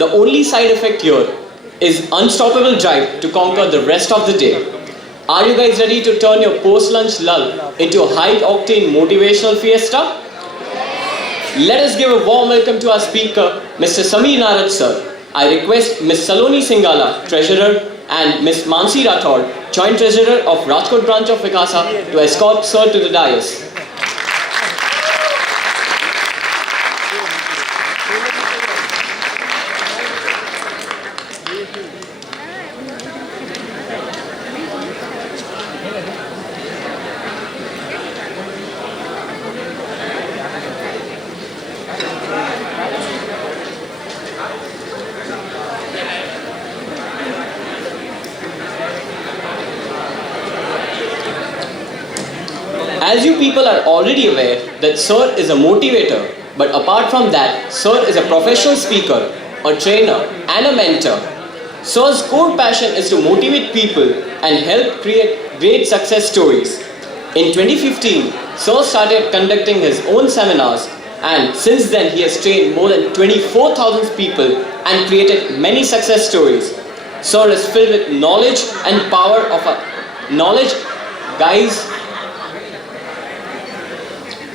The only side effect here is unstoppable drive to conquer the rest of the day. Are you guys ready to turn your post-lunch lull into a high-octane motivational fiesta? Let us give a warm welcome to our speaker, Mr. Sameer Narad sir. I request Ms. Saloni Singala, Treasurer, and Ms. Mansi Rathod, Joint Treasurer of Rajkot branch of Vikasa, to escort sir to the dais. As you people are already aware that Sir is a motivator, but apart from that, Sir is a professional speaker, a trainer and a mentor. Sir's core passion is to motivate people and help create great success stories. In 2015, Sir started conducting his own seminars, and since then he has trained more than 24,000 people and created many success stories. Sir is filled with knowledge and power of knowledge. Guys,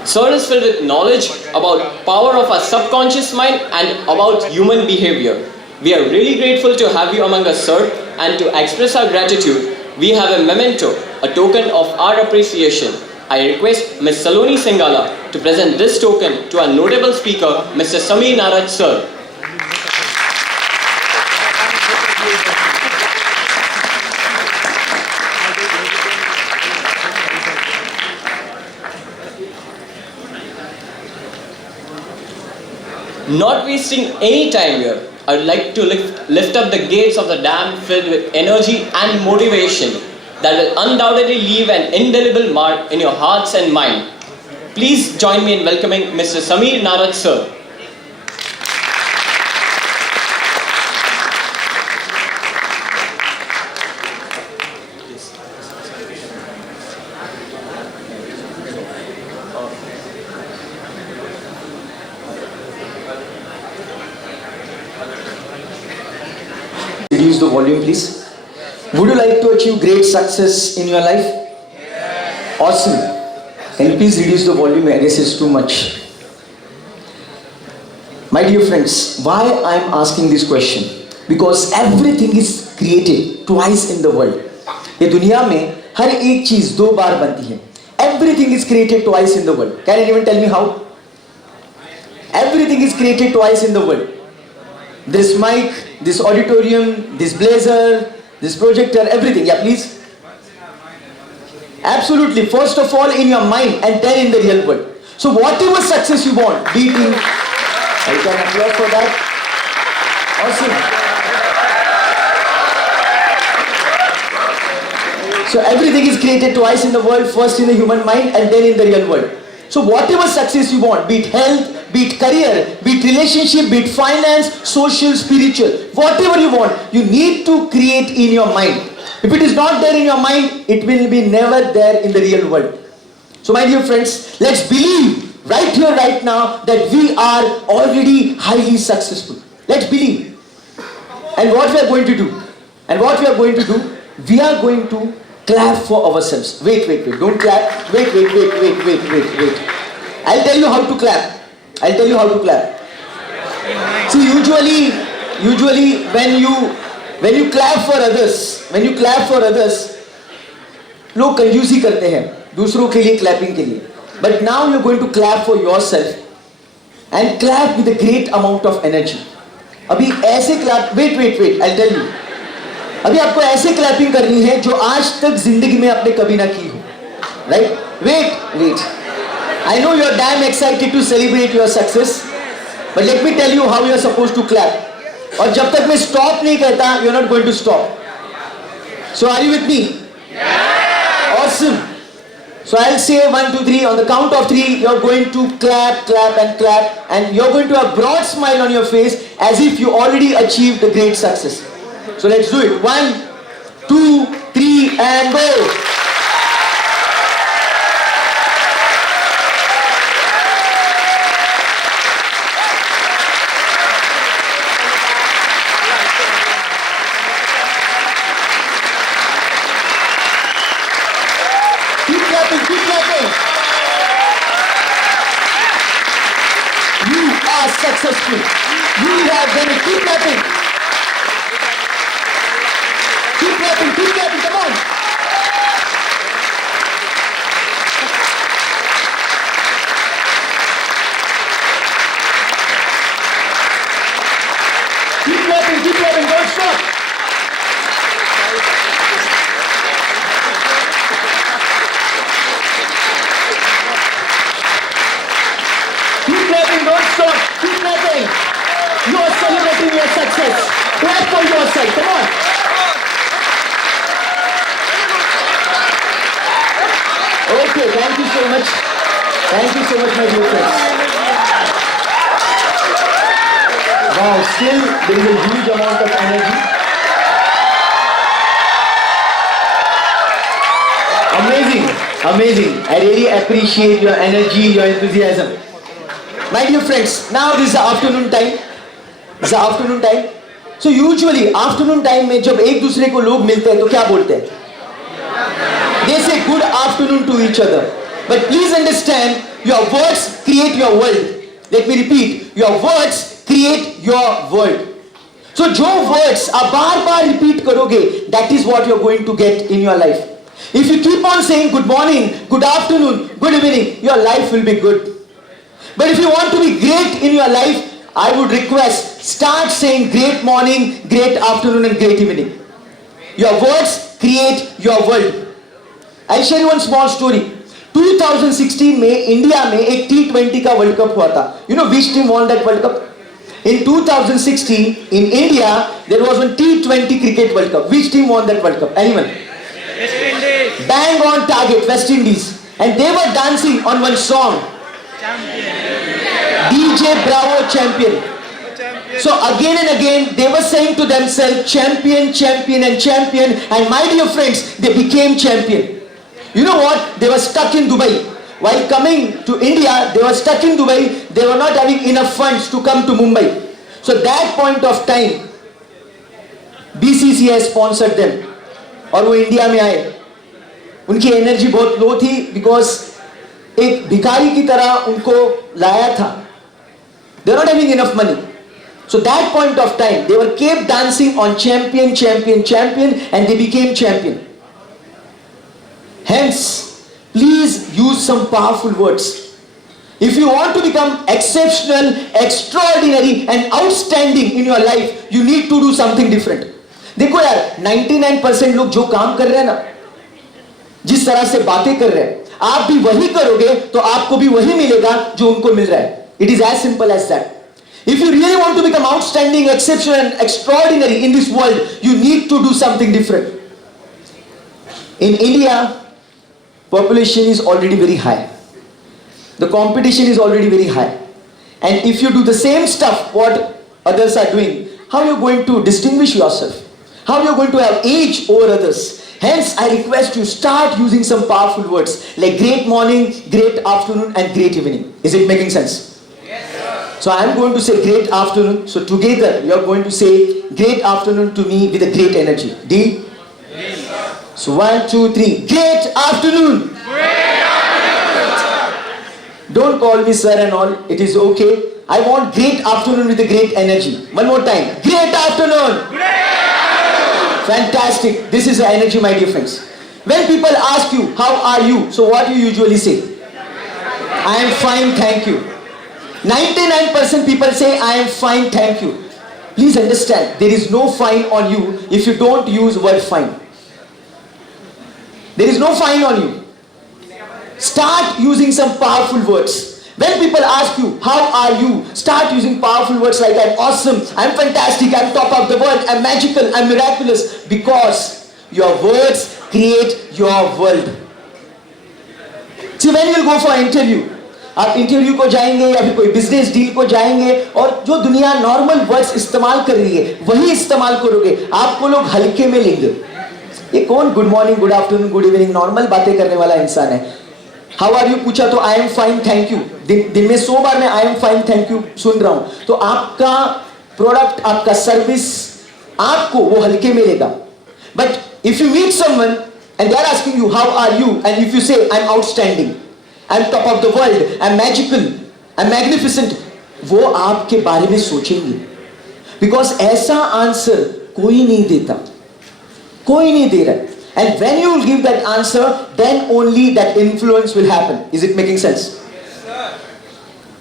Sir is filled with knowledge about power of our subconscious mind and about human behavior. We are really grateful to have you among us, sir, and to express our gratitude, we have a memento, a token of our appreciation. I request Ms. Saloni Singala to present this token to our notable speaker, Mr. Sameer Narad, sir. Not wasting any time here, I would like to lift up the gates of the dam filled with energy and motivation that will undoubtedly leave an indelible mark in your hearts and mind. Please join me in welcoming Mr. Sameer Narad, sir. Reduce the volume, please. Would you like to achieve great success in your life? Yes. Awesome. Can you please reduce the volume? I guess it's too much. My dear friends, why I am asking this question? Because everything is created twice in the world. ये दुनिया में हर एक चीज दो बार बनती है. Everything is created twice in the world. Can anyone tell me how? Everything is created twice in the world. This mic, this auditorium, this blazer, this projector, everything. Yeah, please. Absolutely. First of all in your mind and then in the real world. So whatever success you want, be it in... You can applaud for that. Awesome. So everything is created twice in the world. First in the human mind and then in the real world. So whatever success you want, be it health, be it career, be it relationship, be it finance, social, spiritual, whatever you want, you need to create in your mind. If it is not there in your mind, it will be never there in the real world. So my dear friends, let's believe right here, right now, that we are already highly successful. Let's believe. And what we are going to do? And what we are going to do? We are going to clap for ourselves. Wait. Don't clap. Wait. I'll tell you how to clap. See, usually when you clap for others, लोग कंजूसी करते हैं दूसरों के लिए clapping के लिए. But now you're going to clap for yourself and clap with a great amount of energy. अभी ऐसे clap. Wait. I'll tell you. अभी आपको ऐसे clapping करनी है जो आज तक जिंदगी में आपने कभी ना की हो. Right? Wait. I know you're damn excited to celebrate your success, but let me tell you how you're supposed to clap. और जब तक मैं stop नहीं कहता, you're not going to stop. So are you with me? Yeah. Awesome. So I'll say 1, 2, 3. On the count of 3, you're going to clap, and you're going to have a broad smile on your face as if you already achieved a great success. So let's do it. 1, 2, 3, and go. are successful. You have done it. Keep clapping. Keep clapping. Keep clapping. Come on. Keep clapping. Keep clapping. Don't stop. Keep clapping, don't stop. Keep clapping. You are celebrating your success. Clap for yourself. Come on. Okay, thank you so much. Thank you so much, my dear friends. Wow, still there is a huge amount of energy. Amazing, amazing. I really appreciate your energy, your enthusiasm. My dear friends, now this is the afternoon time. This is the afternoon time. So usually afternoon time में जब एक दूसरे को लोग मिलते हैं तो क्या बोलते हैं? They say good afternoon to each other. But please understand, your words create your world. Let me repeat, your words create your world. So जो words आप बार-बार repeat करोगे, that is what you are going to get in your life. If you keep on saying good morning, good afternoon, good evening, your life will be good. But if you want to be great in your life, I would request, start saying great morning, great afternoon and great evening. Your words create your world. I'll share you one small story. 2016 में India में एक T20 का world cup हुआ था. You know which team won that World Cup? In 2016 in India there was one T20 cricket World Cup. Which team won that World Cup? Anyone? West Indies. Bang on target, West Indies. And they were dancing on one song. DJ Bravo champion. So again and again they were saying to themselves champion, champion and champion, and my dear friends, they became champion. You know what? They were stuck in Dubai. While coming to India, they were stuck in Dubai. They were not having enough funds to come to Mumbai. So that point of time, BCCI sponsored them. और वो India में आए. उनकी energy बहुत लो थी because एक भिखारी की तरह उनको लाया था. They were not having enough money. So that point of time, they were kept dancing on champion, champion, champion, and they became champion. Hence, please use some powerful words. If you want to become exceptional, extraordinary, and outstanding in your life, you need to do something different. देखो यार, 99% लोग जो काम कर रहे हैं ना, जिस तरह से बातें कर रहे हैं, आप भी वही करोगे तो आपको भी वही मिलेगा जो उनको मिल रहा है. It is as simple as that. If you really want to become outstanding, exceptional and extraordinary in this world, you need to do something different. In India, population is already very high. The competition is already very high. And if you do the same stuff what others are doing, how are you going to distinguish yourself? How are you going to have edge over others? Hence, I request you start using some powerful words like great morning, great afternoon and great evening. Is it making sense? So I am going to say great afternoon. So together you are going to say great afternoon to me with a great energy. Deal? So 1, 2, 3. Great afternoon. Don't call me sir and all. It is okay. I want great afternoon with a great energy. One more time. Great afternoon. Fantastic. This is the energy, my dear friends. When people ask you, how are you? So what do you usually say? I am fine, thank you. 99% people say, I am fine, thank you. Please understand, there is no fine on you if you don't use word fine. There is no fine on you. Start using some powerful words. When people ask you, how are you? Start using powerful words like, I'm awesome, I'm fantastic, I'm top of the world, I'm magical, I'm miraculous. Because your words create your world. See, when you will go for an interview, आप interview को जाएंगे या फिर कोई business deal को जाएंगे और जो दुनिया नॉर्मल वर्ड्स इस्तेमाल कर रही है वही इस्तेमाल करोगे, आपको लोग हल्के में लेंगे. ये कौन good morning, good afternoon, good evening normal बातें करने वाला इंसान है? हाउ आर यू पूछा तो I am fine thank you. दिन में 100 बार मैं I am fine thank you सुन रहा हूं, तो आपका प्रोडक्ट, आपका सर्विस आपको वो हल्के में लेगा. But if you meet someone and they are asking you how are you, and if you say I am outstanding, I'm top of the world, I'm magical, I'm magnificent, वो आपके बारे में सोचेंगे, बिकॉज ऐसा आंसर कोई नहीं देता, कोई नहीं दे रहा. And when you will give that answer, then only that influence will happen. Is it making sense?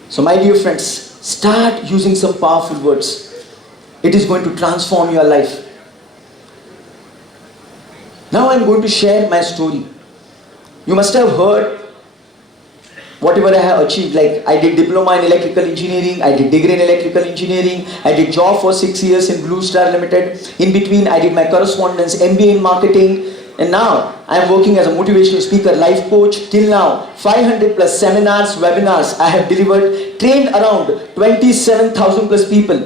So my dear friends, start using some powerful words. It is going to transform your life. Now I am going to share my story. You must have heard whatever I have achieved. Like I did diploma in electrical engineering, I did degree in electrical engineering, I did job for 6 years in Blue Star Limited. In between I did my correspondence, MBA in marketing. And now I am working as a motivational speaker, life coach. Till now 500 plus seminars, webinars I have delivered, trained around 27,000 plus people.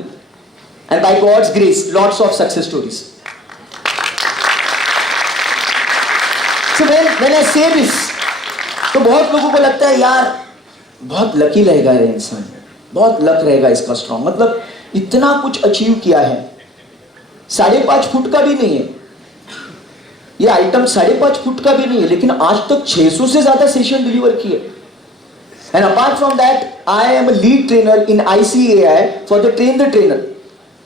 And by God's grace, lots of success stories. So when I say this, तो बहुत लोगों को लगता है यार बहुत lucky रहेगा ये इंसान, बहुत लक रहेगा इसका स्ट्रॉन्ग, मतलब इतना कुछ अचीव किया है, 5.5 फुट का भी नहीं है ये आइटम, 5.5 फुट का भी नहीं है, लेकिन आज तक 600 से ज्यादा सेशन डिलीवर किए. And apart from that I am a lead trainer in ICAI for the train the trainer.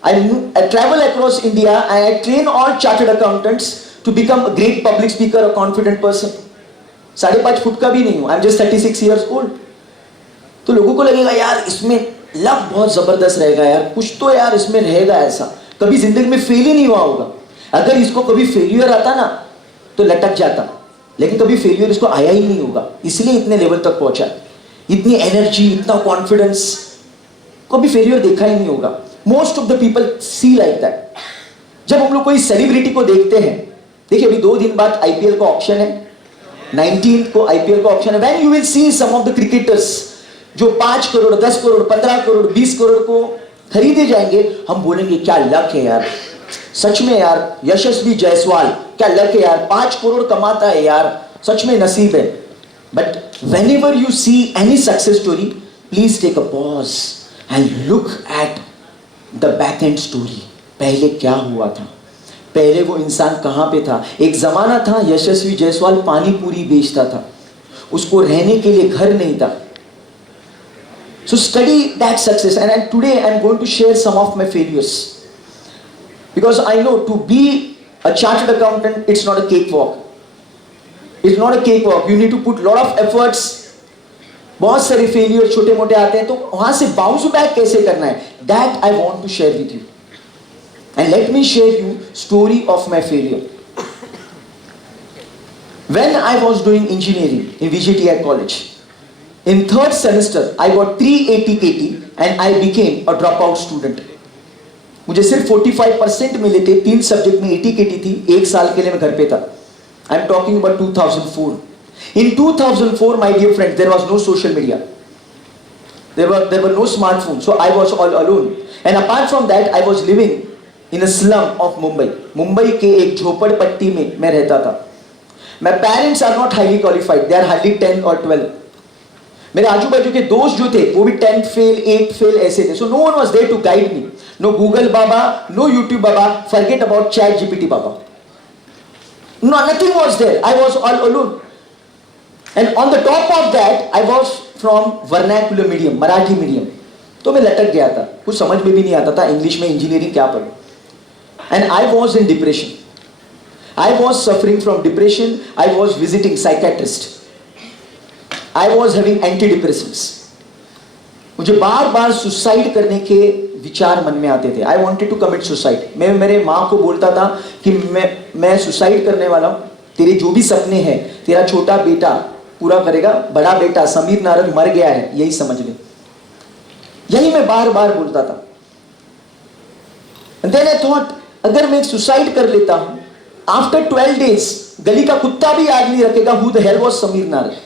I travel across India and I train all chartered accountants to become a great public speaker, a confident person. 5.5 foot का भी नहीं हूं, I am just 36 years old. तो लोगों को लगेगा यार इसमें लक बहुत जबरदस्त रहेगा यार, कुछ तो यार इसमें रहेगा ऐसा, कभी जिंदगी में फेल ही नहीं हुआ होगा. अगर इसको कभी फेलियर आता ना तो लटक जाता, लेकिन कभी फेलियर इसको आया ही नहीं होगा, इसलिए इतने लेवल तक पहुंचा. इतनी एनर्जी, इतना कॉन्फिडेंस, कभी फेलियर देखा ही नहीं होगा. Most of the people see like that. जब हम लोग कोई सेलिब्रिटी को देखते हैं, देखिए अभी 2 दिन बाद IPL का ऑक्शन है, 19 को IPL का ऑप्शन है. When you will see some of the cricketers जो 5 करोड़ 10 करोड़ 15 करोड़ 20 करोड़ को खरीदे जाएंगे, हम बोलेंगे क्या लक है यार, सच में यार. यशस्वी जायसवाल क्या लक है यार, 5 करोड़ कमाता है यार, सच में नसीब है. But whenever you see any success story, please take a pause and look at the back end story. पहले क्या हुआ था, पहले वो इंसान कहां पे था. एक जमाना था यशस्वी जायसवाल पानी पूरी बेचता था, उसको रहने के लिए घर नहीं था. So study that success, and today I am going to share some of my failures, because I know to be a chartered accountant it's not a cakewalk. It's not a cakewalk. You need to put lot of efforts. बहुत सारे failure छोटे मोटे आते हैं, तो वहां से bounce back कैसे करना है, that I want to share with you. And let me share you story of my failure. When I was doing engineering in VJTI college, in 3rd semester I got 380 KT and I became a dropout student. मुझे सिर्फ 45% मिले थे, 3 subject में 80 KT थी, 1 साल के लिए मैं घर पे था. I am talking about 2004. In 2004, my dear friends, there was no social media. There were no smartphones, so I was all alone. And apart from that, I was living in a slum of Mumbai. Mumbai के एक झोपड़पट्टी में मैं रहता था. My parents are not highly qualified. They are hardly 10 or 12. मेरे आजू बाजू के दोस्त जो थे वो भी 10th फेल 8th फेल ऐसे थे. So no one was there to guide me. No Google Baba, no YouTube Baba. Forget about Chat GPT Baba. No, nothing was there. I was all alone. And on the top of that, I was from vernacular medium, Marathi medium. तो मैं लटक गया था, कुछ समझ में भी नहीं आता था इंग्लिश में इंजीनियरिंग क्या पढ़ूं. And I was in depression. I was suffering from depression. I was visiting psychiatrist. I was having antidepressants. मुझे बार बार सुसाइड करने के विचार मन में आते थे. I wanted to commit suicide. मैं मेरे माँ को बोलता था कि मैं सुसाइड करने वाला हूँ. तेरे जो भी सपने हैं तेरा छोटा बेटा पूरा करेगा, बड़ा बेटा समीर नारंग मर गया है, यही समझ ले. यही मैं बार बार बोलता था. And then I thought, अगर मैं सुसाइड कर लेता हूं, आफ्टर 12 days गली का कुत्ता भी याद नहीं रखेगा who the hell was Sameer Narang.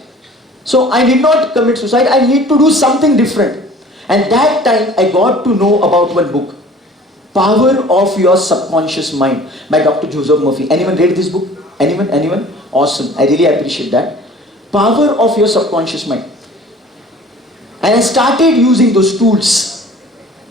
So I did not commit suicide. I need to do something different. And that time I got to know about one book, Power of Your Subconscious Mind by Dr. Joseph Murphy. Anyone read this book? Anyone? Awesome. I really appreciate that. Power of Your Subconscious Mind. And I started using those tools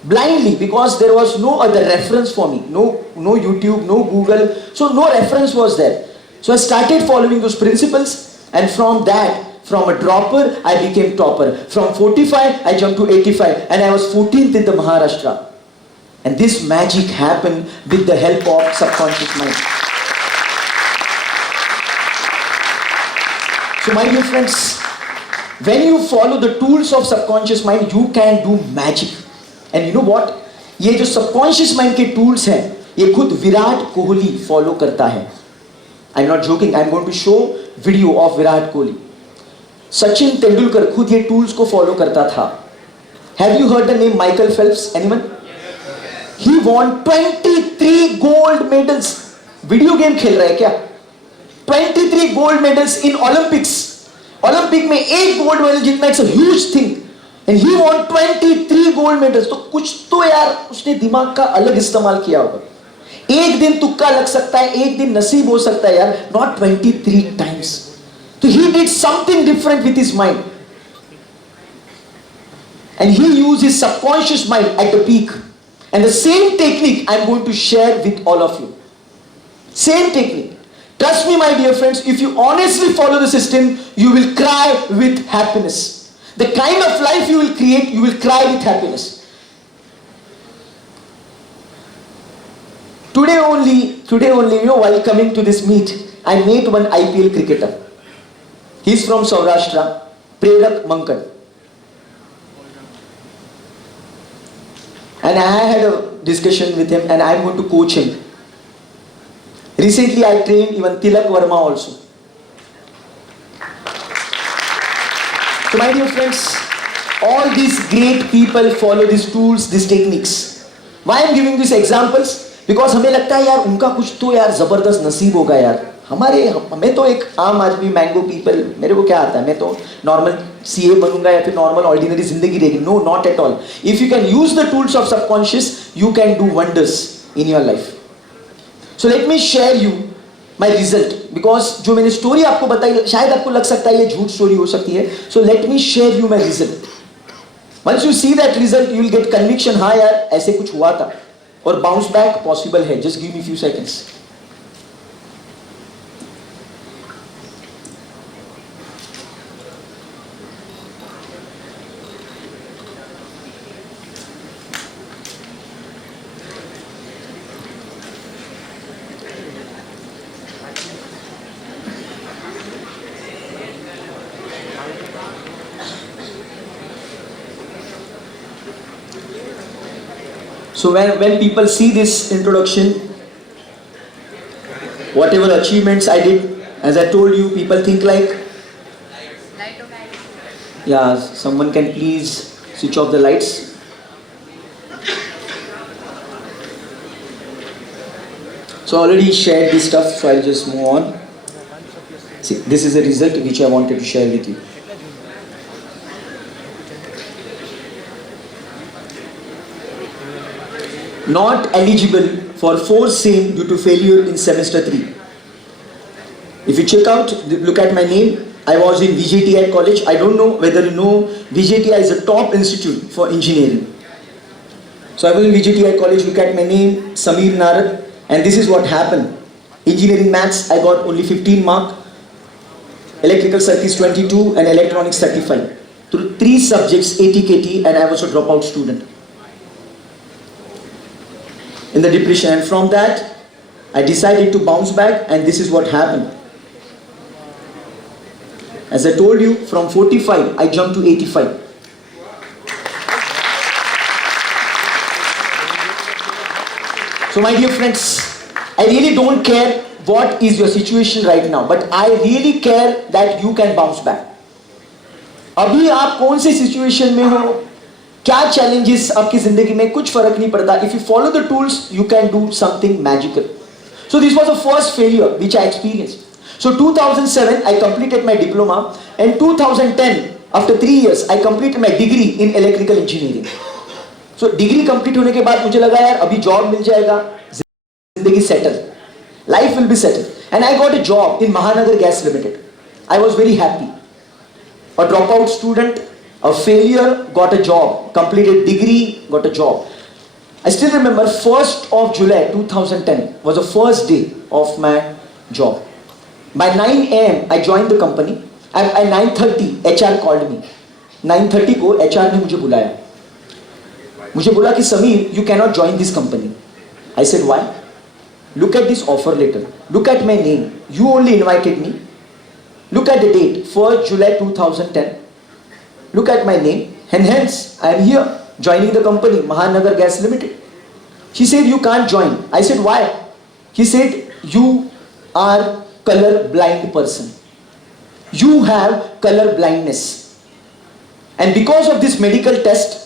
blindly because there was no other reference for me. No YouTube, no Google. So no reference was there. So I started following those principles, and from that From a dropper, I became topper. From 45, I jumped to 85, and I was 14th in the Maharashtra. And this magic happened with the help of subconscious mind. So my dear friends, when you follow the tools of subconscious mind, you can do magic. And you know what? ये जो subconscious mind के tools हैं, ये खुद Virat Kohli follow करता है. I'm not joking. I'm going to show video of Virat Kohli. Sachin Tendulkar खुद ये tools को follow करता था. Have you heard the name Michael Phelps? Anyone? He won 23 gold medals. Video game खेल रहा है क्या? 23 gold medals in Olympics. Olympic में एक gold medal जीतना it's a huge thing. And he won 23 gold medals. तो कुछ तो यार उसने दिमाग का अलग इस्तेमाल किया होगा. एक दिन तुक्का लग सकता है, एक दिन नसीब हो सकता है यार. Not 23 times. So he did something different with his mind. And he used his subconscious mind at the peak. And the same technique I am going to share with all of you. Same technique. Trust me, my dear friends, if you honestly follow the system, you will cry with happiness. The kind of life you will create, you will cry with happiness. Today only, you know, while coming to this meet, I met one IPL cricketer. He's from Saurashtra, Prerak Mankan. And I had a discussion with him and I'm going to coach him. Recently I trained even Tilak Verma also. So my dear friends, all these great people follow these tools, these techniques. Why I am giving these examples? Because हमें लगता है यार उनका कुछ तो यार जबरदस्त नसीब होगा यार. हमें तो एक आम आदमी मैंगो पीपल, मेरे को क्या आता है, मैं तो नॉर्मल सीए बनूंगा या फिर नॉर्मल ऑर्डिनरी जिंदगी रहेगी. No, not at all. If you can use the tools of subconscious, you can do wonders in your life. So let me share you my result, because जो मैंने story आपको बताई शायद आपको लग सकता है ये झूठ स्टोरी हो सकती है. So let me share you my result. Once you see that result, you will get conviction, हाँ यार ऐसे कुछ हुआ था और बाउंस बैक पॉसिबल है. Just give me few seconds. So when people see this introduction, whatever achievements I did, as I told you, people think like, yeah, someone can please switch off the lights. So I already shared this stuff, so I'll just move on. See, this is the result which I wanted to share with you. Not eligible for force same due to failure in semester 3. If you check out, look at my name. I was in VJTI college. I don't know whether you know, VJTI is a top institute for engineering. So I was in VJTI college. Look at my name, Samir Narad, and this is what happened. Engineering maths, I got only 15 mark. Electrical circuits 22 and electronics 35. Through 3 subjects, ATKT, and I was a dropout student. In the depression, and from that I decided to bounce back, and this is what happened. As I told you, from 45 I jumped to 85. So my dear friends, I really don't care what is your situation right now, but I really care that you can bounce back. अभी आप कौन से situation में हो, क्या challenges आपकी जिंदगी में, कुछ फर्क नहीं पड़ता. If you follow the tools, you can do something magical. So this was the first failure which I experienced. So 2007 I completed my diploma, and 2010 after 3 years I completed my degree in electrical engineering. So degree complete होने के बाद मुझे लगा यार अभी job मिल जाएगा, जिंदगी settle, life will be settled, and I got a job in Mahanagar Gas Limited. I was very happy. A dropout student, a failure, got a job, completed degree, got a job. I still remember 1st of July 2010 was the first day of my job. By 9 a.m. I joined the company. At 9:30 HR called me. 9:30 को HR ने मुझे बुलाया. मुझे बोला कि Sameer, you cannot join this company. I said why? Look at this offer letter. Look at my name. You only invited me. Look at the date, 1st July 2010. Look at my name, and hence I am here joining the company, Mahanagar Gas Limited. She said you can't join. I said why? He said you are color blind person. You have color blindness. And because of this medical test,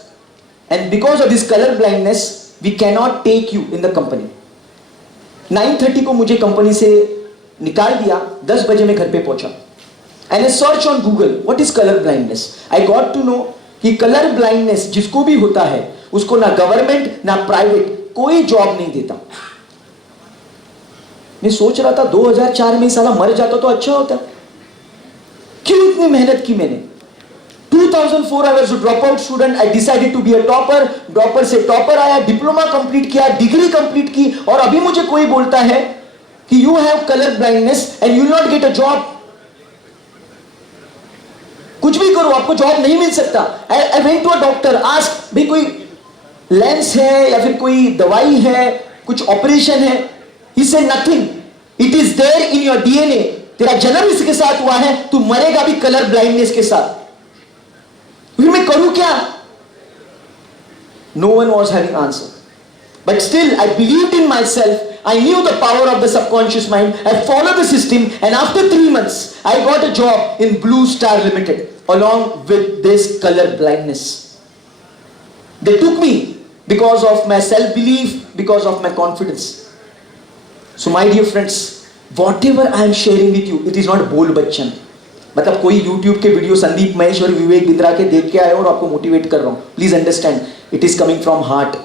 and because of this color blindness, we cannot take you in the company. 9:30 को मुझे company से निकाल दिया. 10 बजे मैं घर पे पहुंचा. And I search on Google, what is color blindness? I got to know कि color blindness जिसको भी होता है, उसको ना गवर्नमेंट ना प्राइवेट कोई जॉब नहीं देता. मैं सोच रहा था 2004 में साला मर जाता तो अच्छा होता. क्यों इतनी मेहनत की मैंने? 2004 I was a dropout student. I decided to be a topper. Dropper से टॉपर आया, डिप्लोमा कंप्लीट किया, डिग्री कंप्लीट की, और अभी मुझे कोई बोलता है कि you have color blindness and you will not get a job. कुछ भी करो आपको जॉब नहीं मिल सकता. I went to a doctor, asked भाई कोई लेंस है या फिर कोई दवाई है, कुछ ऑपरेशन है. He said nothing. It is there in your DNA. तेरा जन्म इसके साथ हुआ है, तू मरेगा भी कलर ब्लाइंडनेस के साथ. फिर मैं करूं क्या? No one was having answer. But still I believed in myself. I knew the power of the subconscious mind. I followed the system, and after 3 months I got a job in Blue Star Limited along with this color blindness. They took me because of my self-belief, because of my confidence. So my dear friends, whatever I am sharing with you, it is not बोल बच्चन. मतलब कोई YouTube के video Sandeep Mahesh और विवेक बिंद्रा के देख के आए और आपको मोटिवेट कर रहा हूँ. Please understand, it is coming from heart.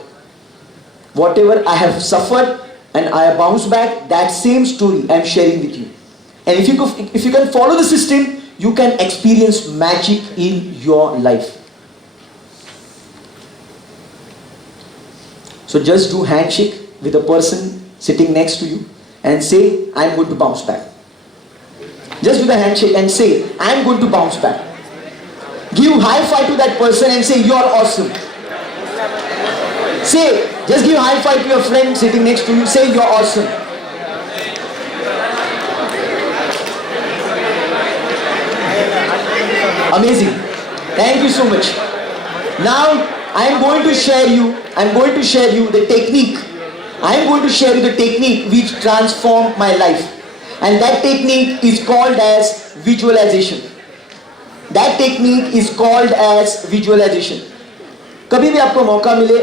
Whatever I have suffered and I have bounced back, that same story I am sharing with you. And if you can follow the system, you can experience magic in your life. So just do handshake with the person sitting next to you and say, I am going to bounce back. Just do the handshake and say, I am going to bounce back. Give high five to that person and say, you are awesome. Say, just give high five to your friend sitting next to you. Say, you are awesome. Amazing. Thank you so much. Now I am going to share you the technique. I am going to share you the technique which transformed my life. And that technique is called as visualization. That technique is called as visualization. कभी भी आपको मौका मिले,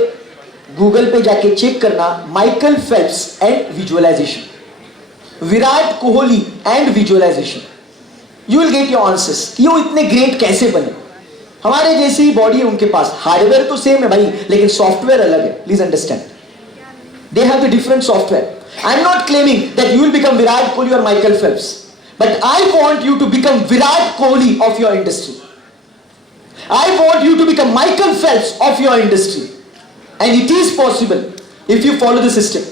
Google पे जाके check करना, Michael Phelps and visualisation, Virat Kohli and visualisation. You will get your answers कि वो इतने ग्रेट कैसे बने. हमारे जैसी ही बॉडी है उनके पास, हार्डवेयर तो सेम है भाई, लेकिन सॉफ्टवेयर अलग है. Please understand, they have the different software. I am not claiming that you will become Virat Kohli or Michael Phelps, but I want you to become Virat Kohli of your industry. I want you to become Michael Phelps of your industry, and it is possible if you follow the system.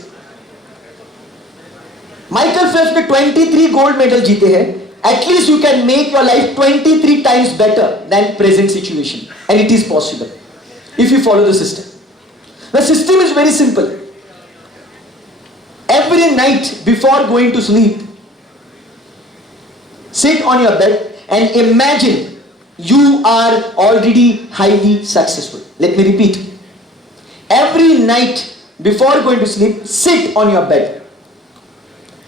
Michael Phelps ने 23 gold medal जीते हैं. At least you can make your life 23 times better than present situation, and it is possible if you follow the system. The system is very simple. Every night before going to sleep, sit on your bed and imagine you are already highly successful. Let me repeat. Every night before going to sleep, sit on your bed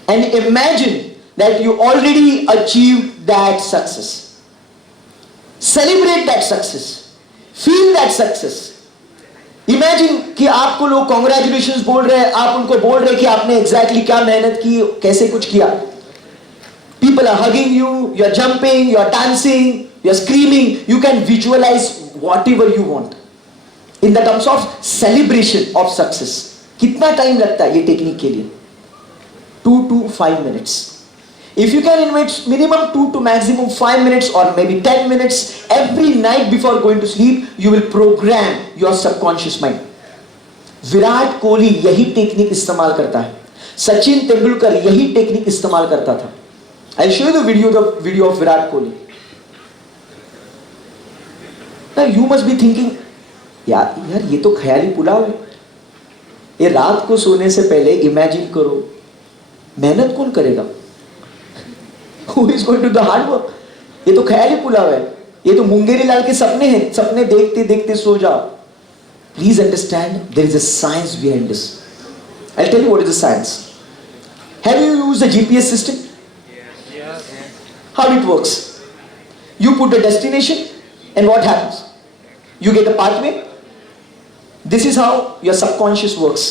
and imagine that you already achieved that success. Celebrate that success. Feel that success. Imagine कि आपको लोग congratulations बोल रहे हैं, आप उनको बोल रहे हैं कि आपने एग्जैक्टली क्या मेहनत की, कैसे कुछ किया. People are hugging you, you are jumping, you are dancing, you are screaming. You can visualise whatever you want in the terms of celebration of success. कितना टाइम लगता है ये टेक्निक के लिए? 2 to 5 minutes. If you can invest minimum 2 to maximum 5 minutes or maybe 10 minutes every night before going to sleep, you will program your subconscious mind. Virat Kohli यही technique इस्तेमाल करता है. सचिन तेंदुलकर यही टेक्निक इस्तेमाल करता था. I'll show you the video of Virat Kohli. Now you must be thinking, यार ये तो ख्याली पुलाव है। ये रात को सोने से पहले इमेजिन करो, मेहनत कौन करेगा? Who is going to do the hard work? ये तो ख्याली पुलाव है, ये तो मुंगेरी लाल के सपने हैं, सपने देखते देखते सो जाओ। Please understand, there is a science behind this. I'll tell you what is the science. Have you used the GPS system? How it works? You put the destination and what happens? You get a pathway. This is how your subconscious works.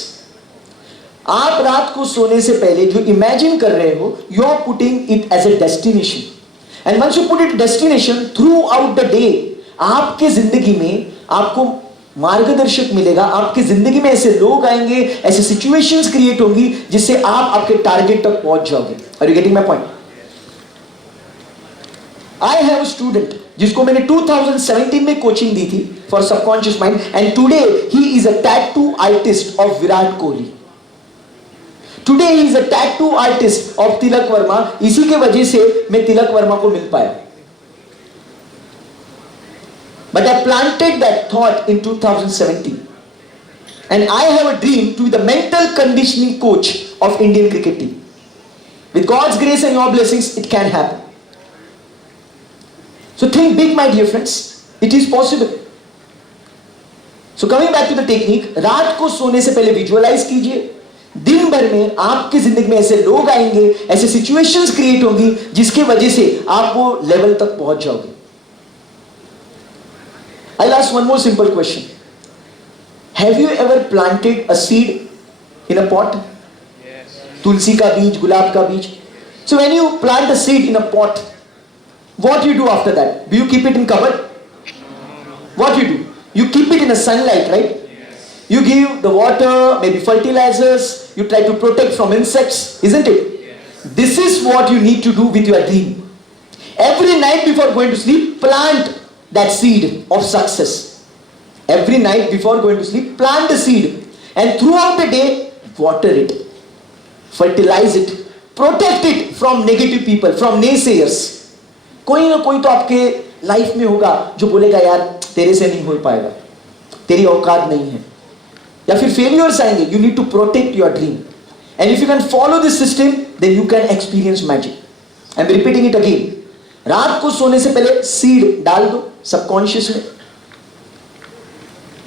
आप रात को सोने से पहले जो imagine कर रहे हो, you are putting it as a destination. And once you put it destination, throughout the day, आपके जिंदगी में आपको मार्गदर्शक मिलेगा, आपकी जिंदगी में ऐसे लोग आएंगे, ऐसे सिचुएशंस क्रिएट होंगी जिससे आप आपके टारगेट तक पहुंच जाओगे। Are you getting my point? I have a student जिसको मैंने 2017 में कोचिंग दी थी for subconscious mind, and today he is a tattoo artist of Virat Kohli. Today he is a tattoo artist of Tilak Varma. इसी के वजह से मैं तिलक वर्मा को मिल पाया। But I planted that thought in 2017. And I have a dream to be the mental conditioning coach of Indian cricket team. With God's grace and your blessings, it can happen. So think big, my dear friends. It is possible. So coming back to the technique, रात को सोने से पहले visualise कीजिए। दिन भर में आपकी जिंदगी में ऐसे लोग आएंगे, ऐसे सिचुएशंस क्रिएट होंगी जिसके वजह से आप वो लेवल तक पहुंच जाओगे। I'll ask one more simple question. Have you ever planted a seed in a pot? Yes. तुलसी का बीज, गुलाब का बीज. So when you plant a seed in a pot, what you do after that? Do you keep it in cupboard? What you do? You keep it in the sunlight, right? Yes. You give the water, maybe fertilizers, you try to protect from insects, isn't it? Yes. This is what you need to do with your dream. Every night before going to sleep, plant that seed of success. Every night before going to sleep, plant the seed, and throughout the day, water it, fertilize it, protect it from negative people, from naysayers. कोई ना कोई तो आपके life में होगा जो बोलेगा यार तेरे से नहीं हो पाएगा, तेरी औकात नहीं है, या फिर फेलियर्स आएंगे. You need to protect your dream, and if you can follow this system, then you can experience magic. I'm repeating it again. रात को सोने से पहले सीड डाल दो सबकॉन्शियस में.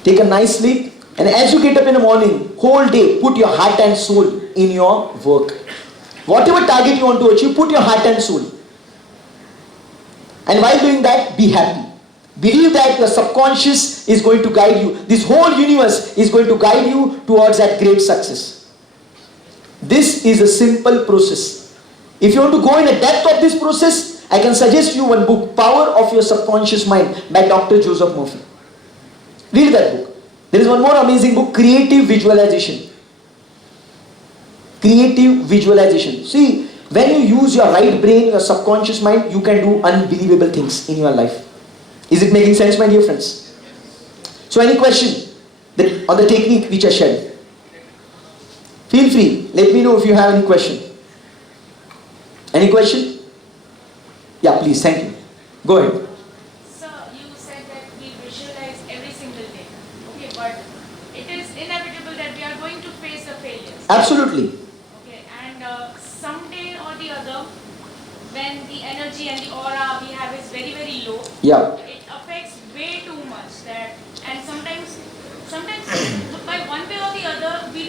Take a nice sleep, and as you get up in the morning, whole day, put your heart and soul in your work. Whatever target you want to achieve, put your heart and soul. And while doing that, be happy. Believe that your subconscious is going to guide you. This whole universe is going to guide you towards that great success. This is a simple process. If you want to go in a depth of this process, I can suggest you one book, Power of Your Subconscious Mind by Dr. Joseph Murphy. Read that book. There is one more amazing book, Creative Visualization. Creative Visualization. See, when you use your right brain, your subconscious mind, you can do unbelievable things in your life. Is it making sense, my dear friends? So any question on the technique which I shared? Feel free. Let me know if you have any question. Any question? Yeah, please. Thank you. Go ahead. Sir, you said that we visualize every single day. Okay, but it is inevitable that we are going to face the failures. Absolutely. Okay, and someday or the other, when the energy and the aura we have is very, very low, Yeah. it affects way too much that, and sometimes by one way or the other, we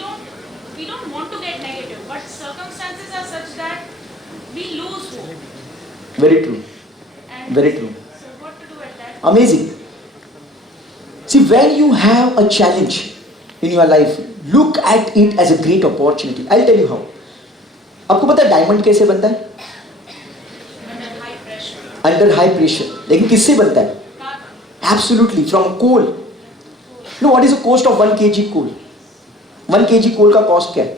don't want to get negative, but circumstances are such that we lose hope. Very true. And Very true. So what to do at that? Amazing. See, when you have a challenge in your life, look at it as a great opportunity. I'll tell you how. आपको पता है diamond कैसे बनता है? Under high pressure. Under high pressure. लेकिन किससे बनता है? Carbon. Absolutely, from coal. No, what is the cost of 1 kg coal? 1 kg coal का cost क्या है?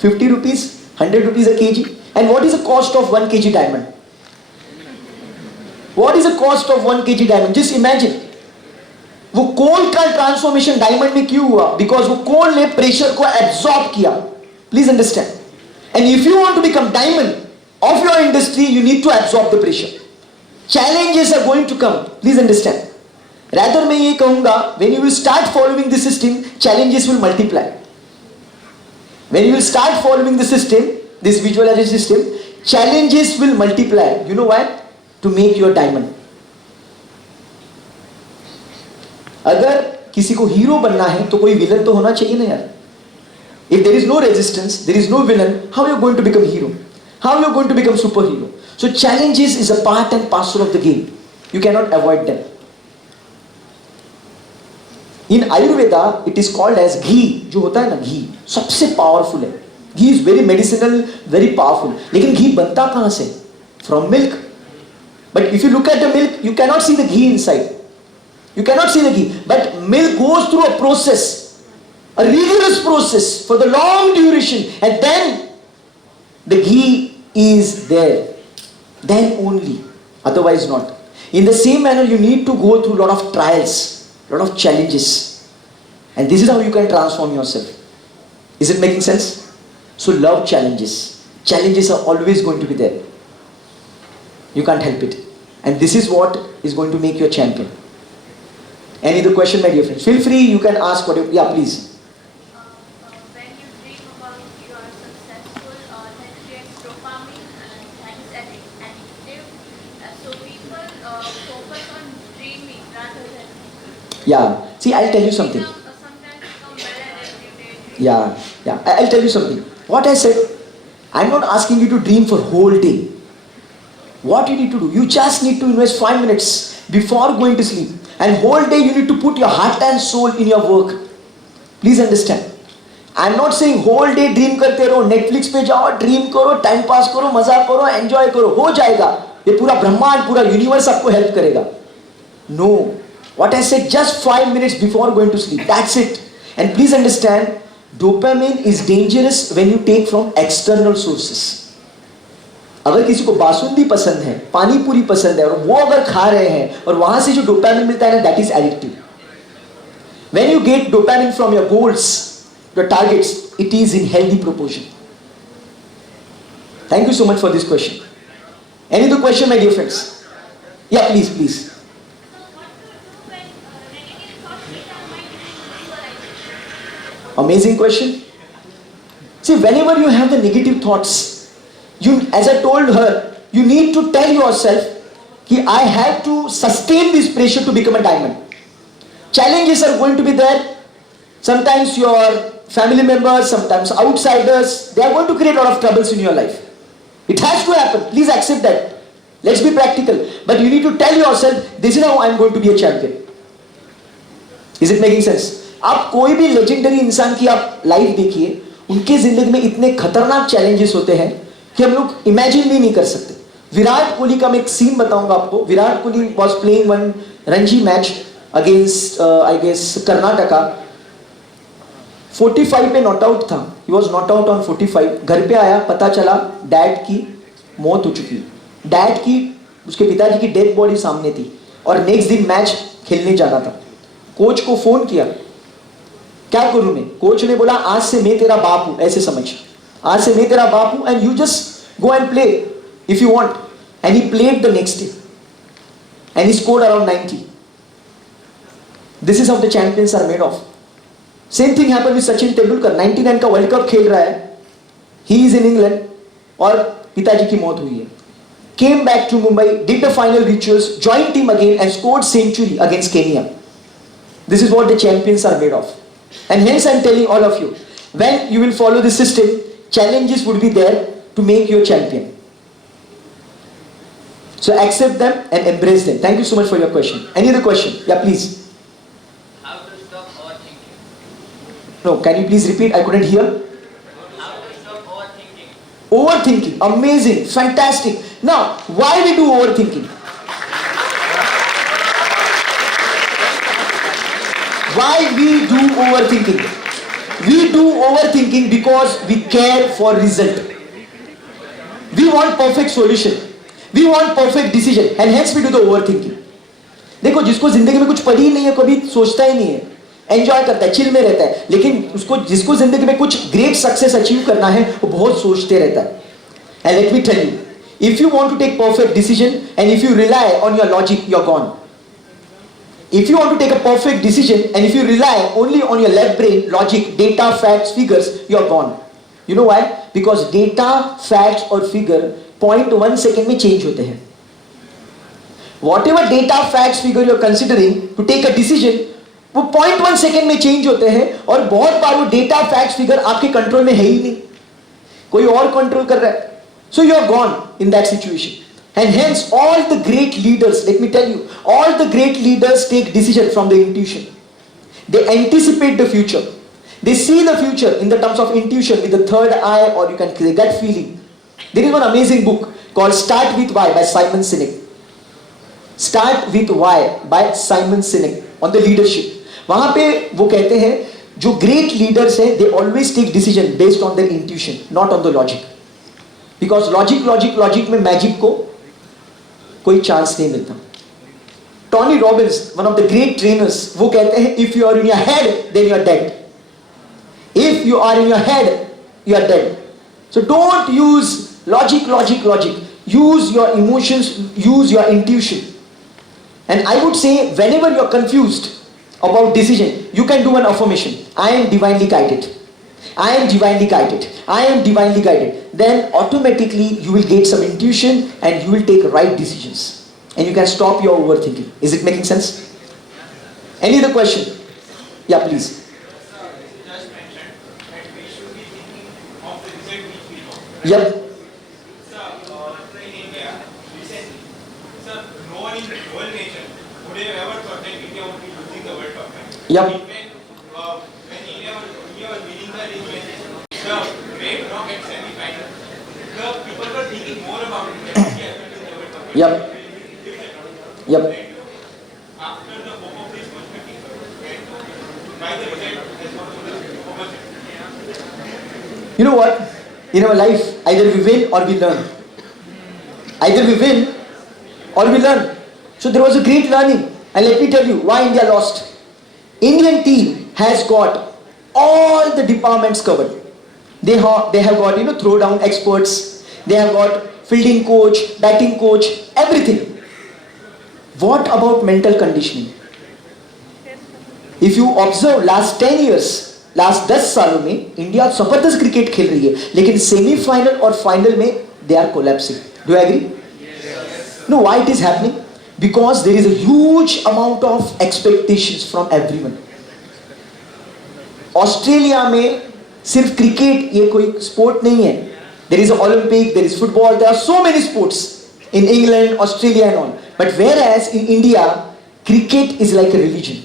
50 rupees, 100 rupees a kg. And what is the cost of 1 kg diamond? What is the cost of 1 kg diamond? Just imagine. वो कोल का transformation diamond में क्यों हुआ? Because वो कोल ने प्रेशर को एब्सॉर्ब किया. Please understand. And if you want to become diamond of your industry, you need to absorb the pressure. Challenges are going to come. Please understand. Rather मैं ये कहूंगा, when you will start following the system, challenges will multiply. When you will start following the system, this visualization system, challenges will multiply. You know why? To make your diamond. अगर किसी को hero बनना है तो कोई villain तो होना चाहिए ना यार. If there is no resistance, there is no villain, how are you going to become hero? How are you going to become superhero? So challenges is a part and parcel of the game. You cannot avoid them. In Ayurveda, it is called as ghee. जो होता है ना घी, सबसे powerful है. Ghee is very medicinal, very powerful. लेकिन घी बनता कहाँ से? From milk. But if you look at the milk, you cannot see the ghee inside. You cannot see the ghee. But milk goes through a process. A rigorous process for the long duration, and then the ghee is there. Then only, otherwise not. In the same manner, you need to go through a lot of trials, a lot of challenges, and this is how you can transform yourself. Is it making sense? So love challenges. Challenges are always going to be there. You can't help it, and this is what is going to make you a champion. Any other question, my dear friends? Feel free. You can ask whatever. Yeah, please. When you dream about you are successful, that creates dopamine and is addictive. So people focus on dreaming rather than. Yeah. See, I'll tell you something. Sometimes become well and everyday. Yeah. I'll tell you something. What I said, I'm not asking you to dream for whole day. What you need to do, you just need to invest 5 minutes before going to sleep. And whole day you need to put your heart and soul in your work. Please understand. I'm not saying whole day dream करते रहो, Netflix पे जाओ, dream करो, time pass करो, मजा करो, enjoy करो, हो जाएगा. ये पूरा ब्रह्मांड, पूरा universe आपको help करेगा. No. What I said, just 5 minutes before going to sleep. That's it. And please understand, dopamine is dangerous when you take from external sources. अगर किसी को बासुंदी पसंद है, पानी पूरी पसंद है और वो अगर खा रहे हैं और वहां से जो डोपामिन मिलता है ना, that is addictive. When you get dopamine from your goals, your targets, it is in healthy proportion. Thank you so much for this question. Any other question, my dear friends? Yeah, please. So what to do when negative thoughts hit our mind and visualize? Amazing question. See, whenever you have the negative thoughts, you, as I told her, you need to tell yourself that I have to sustain this pressure to become a diamond. Challenges are going to be there. Sometimes your family members, sometimes outsiders, they are going to create a lot of troubles in your life. It has to happen. Please accept that. Let's be practical. But you need to tell yourself, this is how I am going to be a champion. Is it making sense? आप कोई भी legendary इंसान की आप life देखिए, उनके जिंदगी में इतने खतरनाक चैलेंजेस होते हैं कि हम लोग इमेजिन भी नहीं कर सकते. विराट कोहली का मैं एक सीन बताऊंगा आपको. Virat Kohli was playing one Ranji match against I guess Karnataka. 45 पे नॉट आउट था. He was not out on 45. घर पे आया, पता चला डैड की मौत हो चुकी. डैड की, उसके पिताजी की डेड बॉडी सामने थी और नेक्स्ट दिन मैच खेलने जाना था. कोच को फोन किया, क्या करूं मैं? कोच ने बोला, आज से मैं तेरा बाप हूं, ऐसे समझ. आज से मैं तेरा बाप हूं and you just go and play if you want. And he played the next day and he scored around 90. This is how the champions are made of. Same thing happened with Sachin Tendulkar. 99 का world cup खेल रहा है, he is in England और पिताजी की मौत हुई है. Came back to Mumbai, did the final rituals, joined team again and scored century against Kenya. This is what the champions are made of. And hence I am telling all of you, when you will follow the system, challenges would be there to make you a champion. So accept them and embrace them. Thank you so much for your question. Any other question? Yeah, please. How to stop overthinking? No, can you please repeat? I couldn't hear. How to stop overthinking? Overthinking. Amazing. Fantastic. Now, why we do overthinking? Why we do overthinking? We do overthinking because we care for result. We want perfect solution. We want perfect decision. And hence we do the overthinking. देखो, जिसको जिंदगी में कुछ पड़ी नहीं है, कभी सोचता ही नहीं है, एंजॉय करता है, चिल में रहता है. लेकिन उसको, जिसको जिंदगी में कुछ ग्रेट सक्सेस अचीव करना है, वो बहुत सोचते रहता है. And let me tell you, if you want to take perfect decision and if you rely on your logic, you're gone. If you want to take a perfect decision and if you rely only on your left brain, logic, data, facts, figures, you are gone. You know why? Because data, facts और figure 0.1 second में change होते हैं. Whatever data, facts, figure you are considering to take a decision, वो 0.1 second में change होते हैं और बहुत बार वो data, facts, figure आपके control में है ही नहीं. कोई और control कर रहा है. So you are gone in that situation. And hence all the great leaders, let me tell you, all the great leaders take decision from the intuition. They anticipate the future. They see the future in the terms of intuition with the third eye, or you can say gut feeling. There is one amazing book called Start With Why by Simon Sinek. Start With Why by Simon Sinek on the leadership. वहाँ पे वो कहते हैं जो great leaders हैं, they always take decision based on their intuition, not on the logic. Because logic में magic को कोई chance नहीं मिलता. Tony Robbins, one of the great trainers, वो कहते हैं if you are in your head, then you are dead. If you are in your head, you are dead. So don't use logic. Use your emotions, use your intuition. And I would say whenever you are confused about decision, you can do an affirmation. I am divinely guided. I am divinely guided. I am divinely guided. Then automatically you will get some intuition and you will take right decisions. And you can stop your overthinking. Is it making sense? Any other question? Yeah, please. Yep. Sir, in India, recently, sir, no one in the whole nation would have ever thought that India would be losing the World Cup. Yep. In fact, when India was winning the league, the great knock at semi-final, the people were thinking more about it than India has been in the World Cup. Yep. Yep. After the hope of this perspective, by the result has gone to the opposite. You know what? In our life, either we win or we learn. Either we win or we learn. So there was a great learning. And let me tell you why India lost. Indian team has got all the departments covered. They have got, throw down experts. They have got fielding coach, batting coach, everything. What about mental conditioning? If you observe last 10 years, last 10 सालों में India जबरदस्त cricket खेल रही है, लेकिन semifinal और final में they are collapsing. Do you agree? No, why it is happening? Because there is a huge amount of expectations from everyone. Australia में सिर्फ क्रिकेट ये कोई स्पोर्ट नहीं है. There is Olympic, there is football, there are so many sports in England, Australia and all. But whereas in India, cricket is like a religion.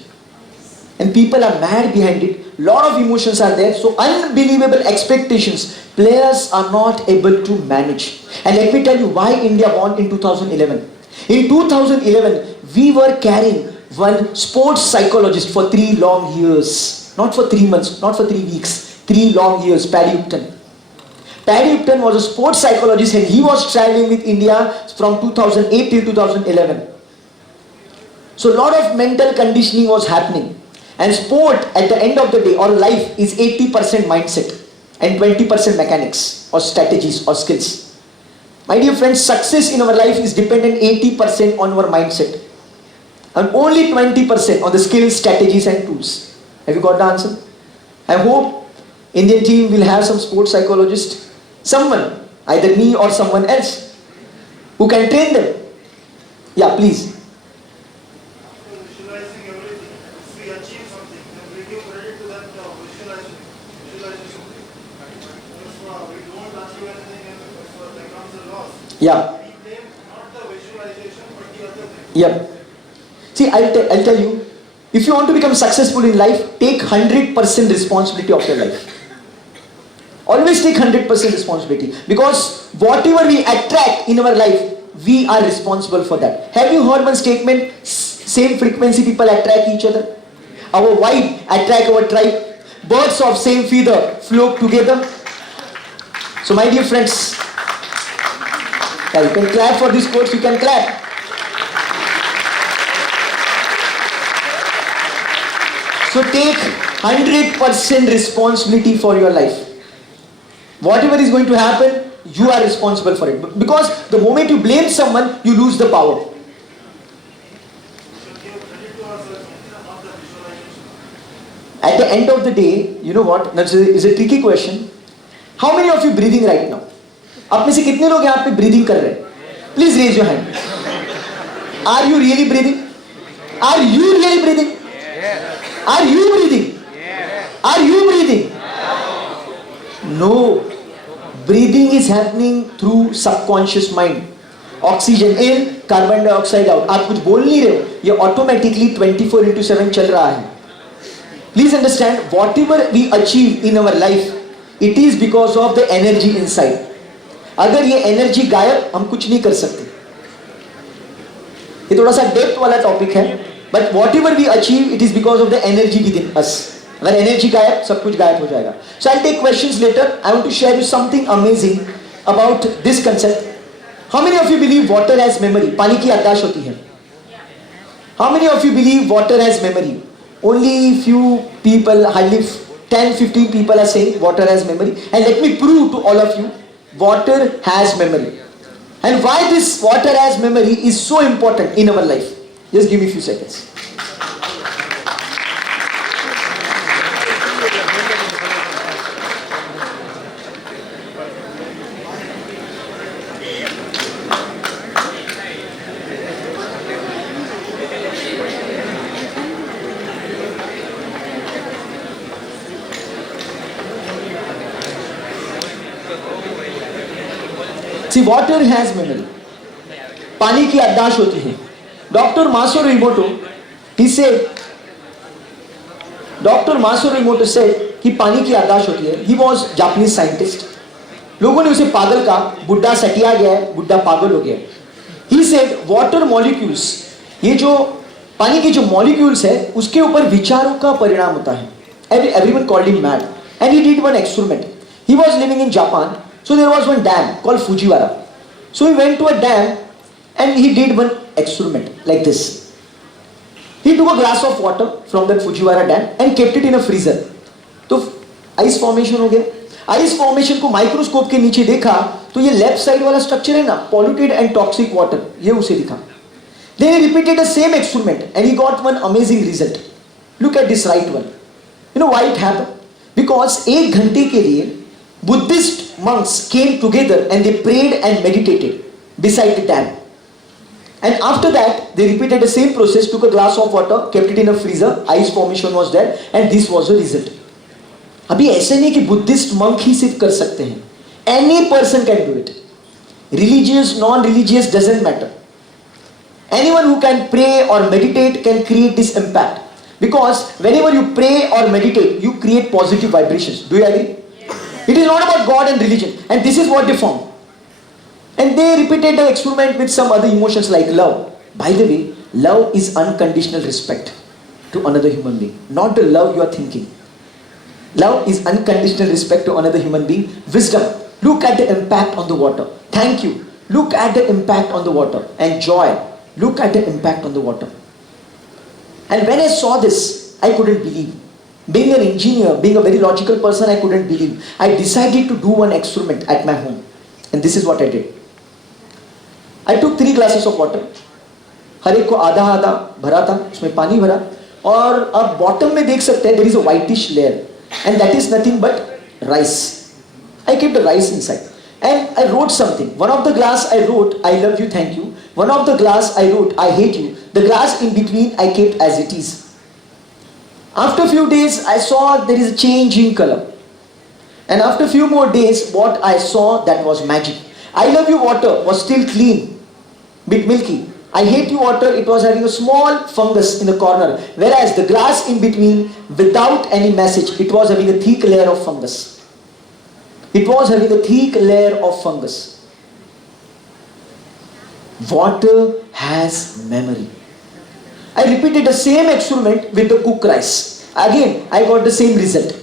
And people are mad behind it. Lot of emotions are there. So unbelievable expectations. Players are not able to manage. And let me tell you why India won in 2011. In 2011, we were carrying one sports psychologist for 3 long years. Not for 3 months, not for 3 weeks. 3 long years, Paddy Upton. Paddy Upton was a sports psychologist and he was traveling with India from 2008 till 2011. So a lot of mental conditioning was happening. And sport at the end of the day or life is 80% mindset and 20% mechanics or strategies or skills. My dear friends, success in our life is dependent 80% on our mindset and only 20% on the skills, strategies and tools. Have you got the answer? I hope Indian team will have some sports psychologist, someone, either me or someone else, who can train them. Yeah, please. Visualizing everything. If we achieve something, then we give credit to that visualizing something. If we don't achieve anything and there comes a loss, Yeah. we blame not the visualization but the other thing. Yep. See, I'll tell you, if you want to become successful in life, take 100% responsibility of your life. Always take 100% responsibility. Because whatever we attract in our life, we are responsible for that. Have you heard one statement? Same frequency people attract each other. Our vibe attract our tribe. Birds of same feather flock together. So my dear friends, yeah, you can clap for this quote, you can clap. So take 100% responsibility for your life. Whatever is going to happen, you are responsible for it. Because the moment you blame someone, you lose the power. We should give credit to ourselves At the end of the day, you know what? That is a tricky question. How many of you breathing right now? आप में से कितने लोग यहाँ पे breathing कर रहे हैं? Please raise your hand. Are you really breathing? Are you really breathing? Are you breathing? Are you breathing? No. Breathing is happening through subconscious mind. Oxygen in, carbon dioxide out. आप कुछ बोल नहीं रहे हो, ये automatically 24/7 चल रहा है. Please understand, whatever we achieve in our life, it is because of the energy inside. अगर ये energy गायब, हम कुछ नहीं कर सकते. ये थोड़ा सा डेप्थ वाला टॉपिक है, but whatever we achieve, it is because of the energy within us. अगर एनर्जी गायब, सब कुछ गायब हो जाएगा. So I'll take questions later. I want to share you something amazing about this concept. How many of you believe water has memory? पानी की याददाश्त होती है. How many of you believe water has memory? Only few people, hardly 10-15 people are saying water has memory. And let me prove to all of you, water has memory. And why this water has memory is so important in our life. Just give me a few seconds. See, water has memory. पानी की याददाश्त होती है. Dr. Masaru Emoto, he said कि पानी की याददाश्त होती है. He was Japanese scientist. लोगों ने उसे पागल कहा, बुड्ढा सटिया गया है, बुड्ढा पागल हो गया. He said water molecules, ये जो पानी के जो molecules है, उसके ऊपर विचारों का परिणाम होता है. Everyone called him mad. And he did one experiment. He was living in Japan. So there was one dam called Fujiwara. So he went to a dam and he did one experiment like this. He took a glass of water from that Fujiwara dam and kept it in a freezer. तो ice formation हो गया. Ice formation को microscope के नीचे देखा तो ये left side वाला स्ट्रक्चर है ना, polluted and toxic water, ये उसे दिखा. Then he repeated the same experiment and he got one amazing result. Look at this right one. You know why it happened? Because 1 घंटे के लिए Buddhist monks came together and they prayed and meditated beside the dam. And after that, they repeated the same process, took a glass of water, kept it in a freezer, ice formation was there, and this was the result. अभी ऐसे नहीं कि Buddhist monk ही सिर्फ कर सकते हैं. Any person can do it. Religious, non-religious doesn't matter. Anyone who can pray or meditate can create this impact. Because whenever you pray or meditate, you create positive vibrations. Do you agree? It is not about God and religion, and this is what they found. And they repeated the experiment with some other emotions like love. By the way, love is unconditional respect to another human being, not the love you are thinking. Love is unconditional respect to another human being. Wisdom. Look at the impact on the water. Thank you. Look at the impact on the water. And joy. Look at the impact on the water. And when I saw this, I couldn't believe. Being an engineer, being a very logical person, I couldn't believe. I decided to do one experiment at my home. And this is what I did. I took 3 glasses of water. हर एक को आधा आधा भरा था, उसमें पानी भरा. और आप bottom में देख सकते हैं, there is a whitish layer. And that is nothing but rice. I kept the rice inside. And I wrote something. One of the glass I wrote, I love you, thank you. One of the glass I wrote, I hate you. The glass in between I kept as it is. After a few days, I saw there is a change in color. And after a few more days, what I saw, that was magic. I love you water was still clean, bit milky. I hate you water, it was having a small fungus in the corner. Whereas the glass in between, without any message, it was having a thick layer of fungus. It was having a thick layer of fungus. Water has memory. I repeated the same experiment with the cooked rice. Again, I got the same result.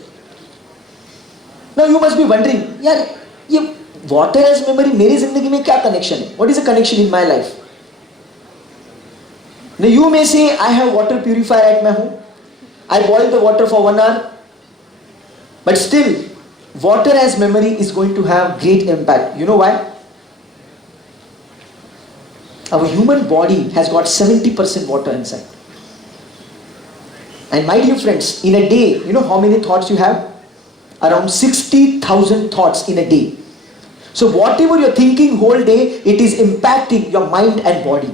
Now you must be wondering, यार ये water has memory मेरी जिंदगी में क्या connection है? What is the connection in my life? Now you may say, I have water purifier at my home. I boil the water for 1 hour. But still, water as memory is going to have great impact. You know why? Our human body has got 70% water inside. And my dear friends, in a day, you know how many thoughts you have? Around 60,000 thoughts in a day. So whatever you're thinking whole day, it is impacting your mind and body.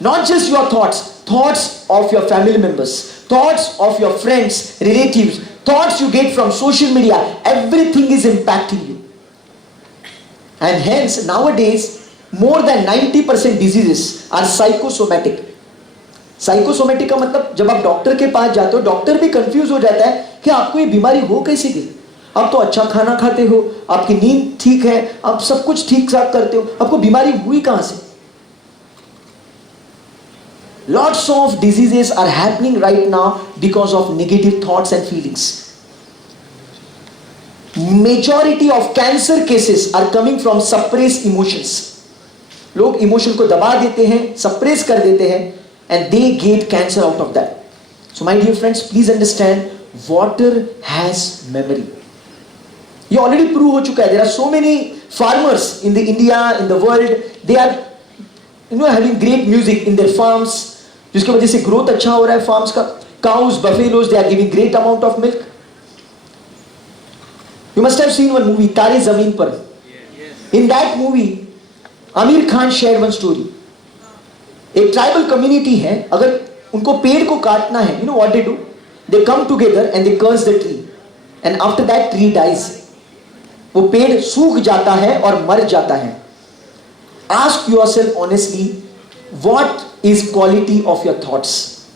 Not just your thoughts, thoughts of your family members, thoughts of your friends, relatives, thoughts you get from social media, everything is impacting you. And hence nowadays more than 90% diseases are psychosomatic. Psychosomatic का मतलब जब आप doctor के पास जाते हो, doctor भी confuse हो जाता है कि आपको ये बीमारी हो कैसे गई। आप तो अच्छा खाना खाते हो, आपकी नींद ठीक है, आप सब कुछ ठीक ठाक करते हो, आपको बीमारी हुई कहां से? Lots of diseases are happening right now because of negative thoughts and feelings. Majority of cancer cases are coming from suppressed emotions. लोग इमोशन को दबा देते हैं, सप्रेस कर देते हैं, and they get cancer out of that. So my dear friends, please understand, water has memory. ये already prove हो चुका है. There are so many farmers in the India, in the world, they are having great music in their farms, जिसकी वजह से growth अच्छा हो रहा है फार्म्स का. Cows, buffaloes, they are giving great amount of milk. You must have seen one movie, तारे ज़मीन पर. In that movie, Aamir Khan shared one story. एक ट्राइबल कम्युनिटी है, अगर उनको पेड़ को काटना है, you know what they do? They come together and they curse the tree, and after that tree dies. वो पेड़ सूख जाता है और मर जाता है. Ask yourself honestly, what is quality of your thoughts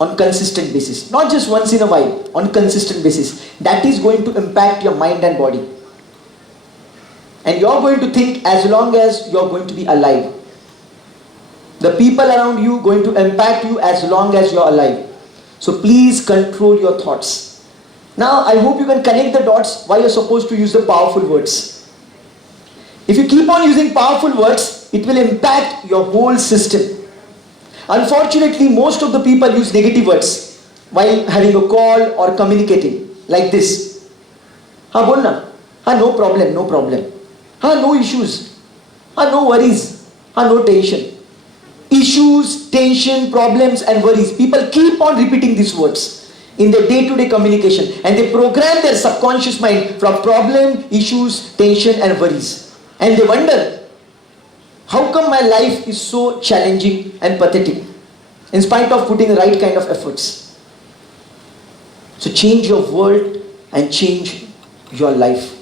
on consistent basis, not just once in a while, on consistent basis. That is going to impact your mind and body, and you are going to think as long as you are going to be alive. The people around you going to impact you as long as you are alive. So please control your thoughts. Now I hope you can connect the dots why you are supposed to use the powerful words. If you keep on using powerful words, it will impact your whole system. Unfortunately, most of the people use negative words while having a call or communicating, like this. हाँ बोलना, हाँ no problem, no problem, हाँ no issues, हाँ no worries, हाँ no tension. Issues, tension, problems and worries. People keep on repeating these words in their day-to-day communication, and they program their subconscious mind from problem, issues, tension and worries. And they wonder, how come my life is so challenging and pathetic in spite of putting the right kind of efforts? So change your world and change your life.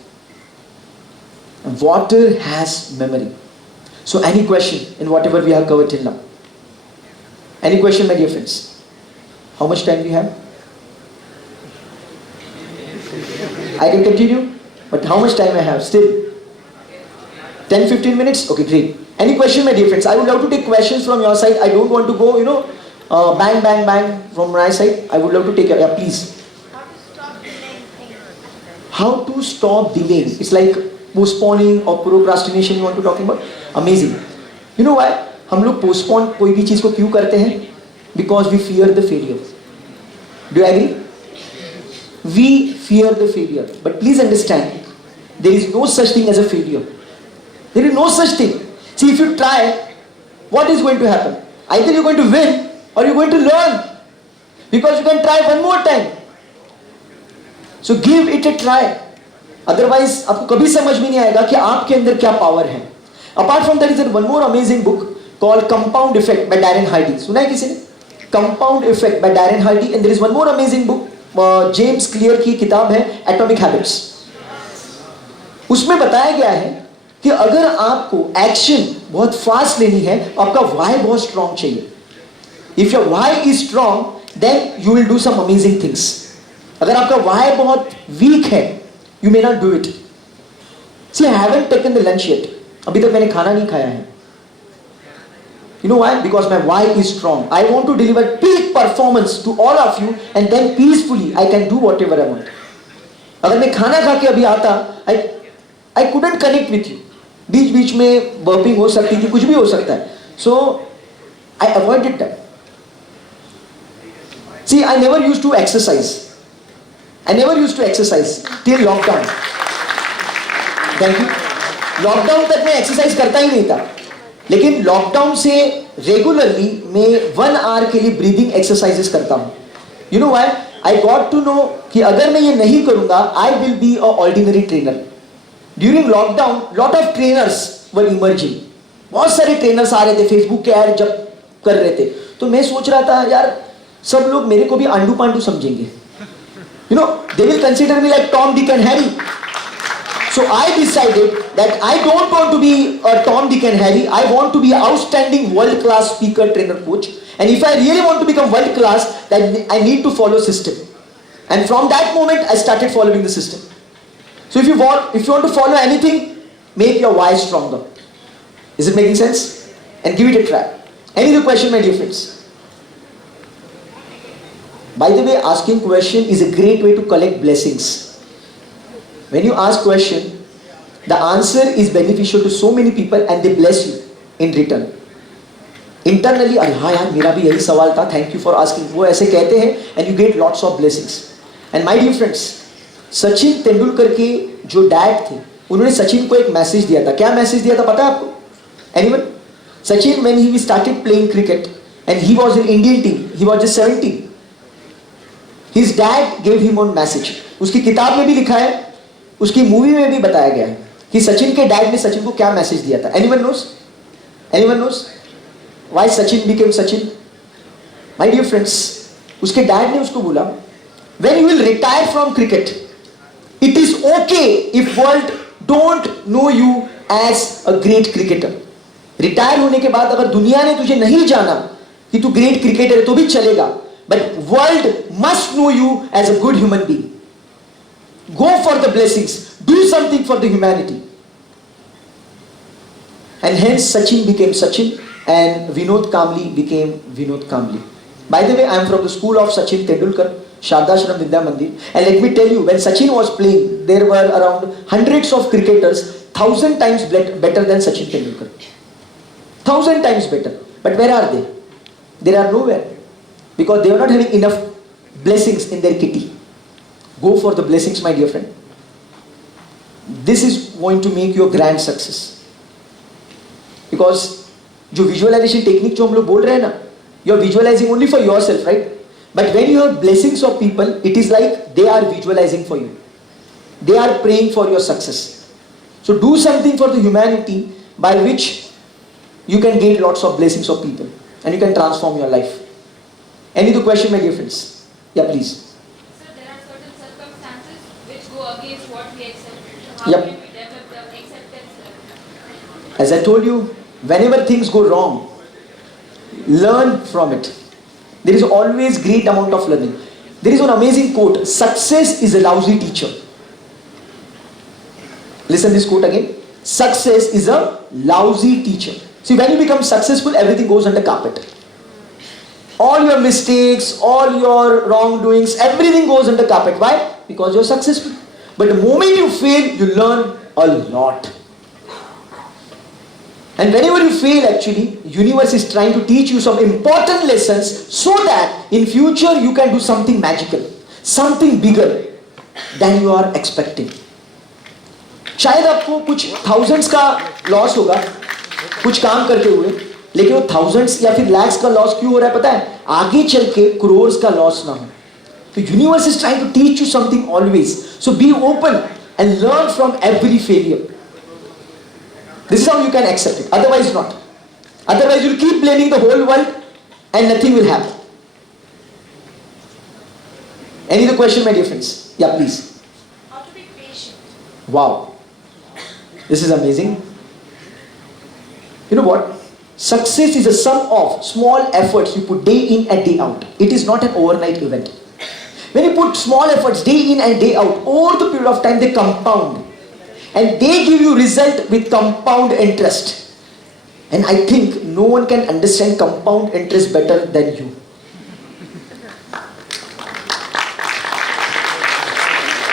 And water has memory. So any question in whatever we have covered till now? Any question, my dear friends? How much time do you have? I can continue, but how much time I have still? 10-15 minutes? Okay, great. Any question, my dear friends? I would love to take questions from your side. I don't want to go, bang, bang, bang from my side. I would love to take, yeah, please. How to stop delaying things? How to stop delaying? It's like postponing or procrastination you want to talking about? Amazing. You know why? हम लोग postpone कोई भी चीज को क्यों करते हैं? Because we fear the failure. Do you agree? We fear the failure. But please understand, there is no such thing as a failure. There is no such thing. See, if you try, what is going to happen? Either you're going to win or you're going to learn. Because you can try one more time. So give it a try. Otherwise, आपको कभी समझ में नहीं आएगा कि आपके अंदर क्या पावर है. Apart from that, is there one more amazing book called Compound Effect by Darren Hardy. सुना है किसी ने? Compound Effect by Darren Hardy. And there is one more amazing book, James clear की किताब है Atomic Habits. उसमें बताया गया है कि अगर आपको एक्शन बहुत फास्ट लेनी है, आपका वाई बहुत स्ट्रॉन्ग चाहिए. If your why is strong, then you will do some amazing things. अगर आपका why बहुत weak है, you may not do it. See, I haven't taken the lunch yet. अभी तक मैंने खाना नहीं खाया है. You know why? Because my why is strong. I want to deliver peak performance to all of you, and then peacefully I can do whatever I want. अगर मैं खाना खा के अभी आता, I couldn't connect with you. बीच बीच में burping हो सकती थी, कुछ भी हो सकता है. So I avoided that. See, I never used to exercise. I never used to exercise till lockdown. Thank you. Lockdown तक मैं एक्सरसाइज करता ही नहीं था, लेकिन लॉकडाउन से रेगुलरली मैं 1 आवर के लिए ब्रीदिंग एक्सरसाइजेस करता हूँ. You know why? I got to know कि अगर मैं ये नहीं करूंगा, I will be a ordinary trainer. During lockdown, lot of trainers were emerging. बहुत सारे trainers आ रहे थे, Facebook के ऐड जब कर रहे थे. तो मैं सोच रहा था यार सब लोग मेरे को भी आंडू पांडू समझेंगे. You know, they will consider me like Tom, Dick and Harry. So I decided that I don't want to be a Tom, Dick and Harry. I want to be an outstanding world-class speaker, trainer, coach. And if I really want to become world-class, then I need to follow system. And from that moment, I started following the system. So if you want to follow anything, make your why stronger. Is it making sense? And give it a try. Any other question, my dear friends? By the way, asking question is a great way to collect blessings. When you ask question, the answer is beneficial to so many people and they bless you in return. Internally, अरे हाँ यार मेरा भी यही सवाल था, thank you for asking. वो ऐसे कहते हैं and you get lots of blessings. And my dear friends, Sachin Tendulkar के जो डैड थे, उन्होंने सचिन को एक मैसेज दिया था. क्या मैसेज दिया था पता है आपको? Anyone? Sachin, when he started playing cricket and he was in Indian team, he was just 17. His dad gave him one message. उसकी किताब में भी लिखा है, उसकी मूवी में भी बताया गया है कि सचिन के डैड ने सचिन को क्या मैसेज दिया था. Anyone knows? Anyone knows? Why Sachin became Sachin? My dear friends, उसके डैड ने उसको बोला, when you will retire from cricket, it is okay if world don't know you as a great cricketer. Retire होने के बाद अगर दुनिया ने तुझे नहीं जाना कि तू ग्रेट क्रिकेटर है तो भी चलेगा, but world must know you as a good human being. Go for the blessings, do something for the humanity. And hence Sachin became Sachin and Vinod Kambli became Vinod Kambli. By the way, I am from the school of Sachin Tendulkar, Shardashram Vidya Mandir. And let me tell you, when Sachin was playing, there were around hundreds of cricketers, 1,000 times better than Sachin Tendulkar. 1,000 times better. But where are they? They are nowhere. Because they are not having enough blessings in their kitty. Go for the blessings, my dear friend. This is going to make you a grand success. Because जो visualisation technique जो हम लोग बोल रहे हैं ना, you are visualising only for yourself, right? But when you have blessings of people, it is like they are visualising for you, they are praying for your success. So do something for the humanity by which you can gain lots of blessings of people and you can transform your life. Any other question, my dear friends? Yeah, please. So there are certain circumstances which go against what we accept. So how Yep. can we develop the acceptance? As I told you, whenever things go wrong, learn from it. There is always great amount of learning. There is one amazing quote, success is a lousy teacher. Listen this quote again. Success is a lousy teacher. See, when you become successful, everything goes under carpet. All your mistakes, all your wrongdoings, everything goes under carpet. Why? Because you're successful. But the moment you fail, you learn a lot. And whenever you fail, actually, universe is trying to teach you some important lessons so that in future you can do something magical, something bigger than you are expecting. शायद आपको कुछ thousands का loss होगा कुछ काम करते हुए, लेकिन वो thousands या फिर lakhs का लॉस क्यों हो रहा है पता है? आगे चल के crores का लॉस ना हो. तो universe is trying to teach you something always. So be open and learn from every failure. This is how you can accept it. Otherwise not. Otherwise you'll keep blaming the whole world and nothing will happen. Any other question, my dear friends? Yeah, please. How to be patient. Wow. This is amazing. You know what? Success is a sum of small efforts you put day in and day out. It is not an overnight event. When you put small efforts day in and day out, over the period of time they compound. And they give you result with compound interest. And I think no one can understand compound interest better than you.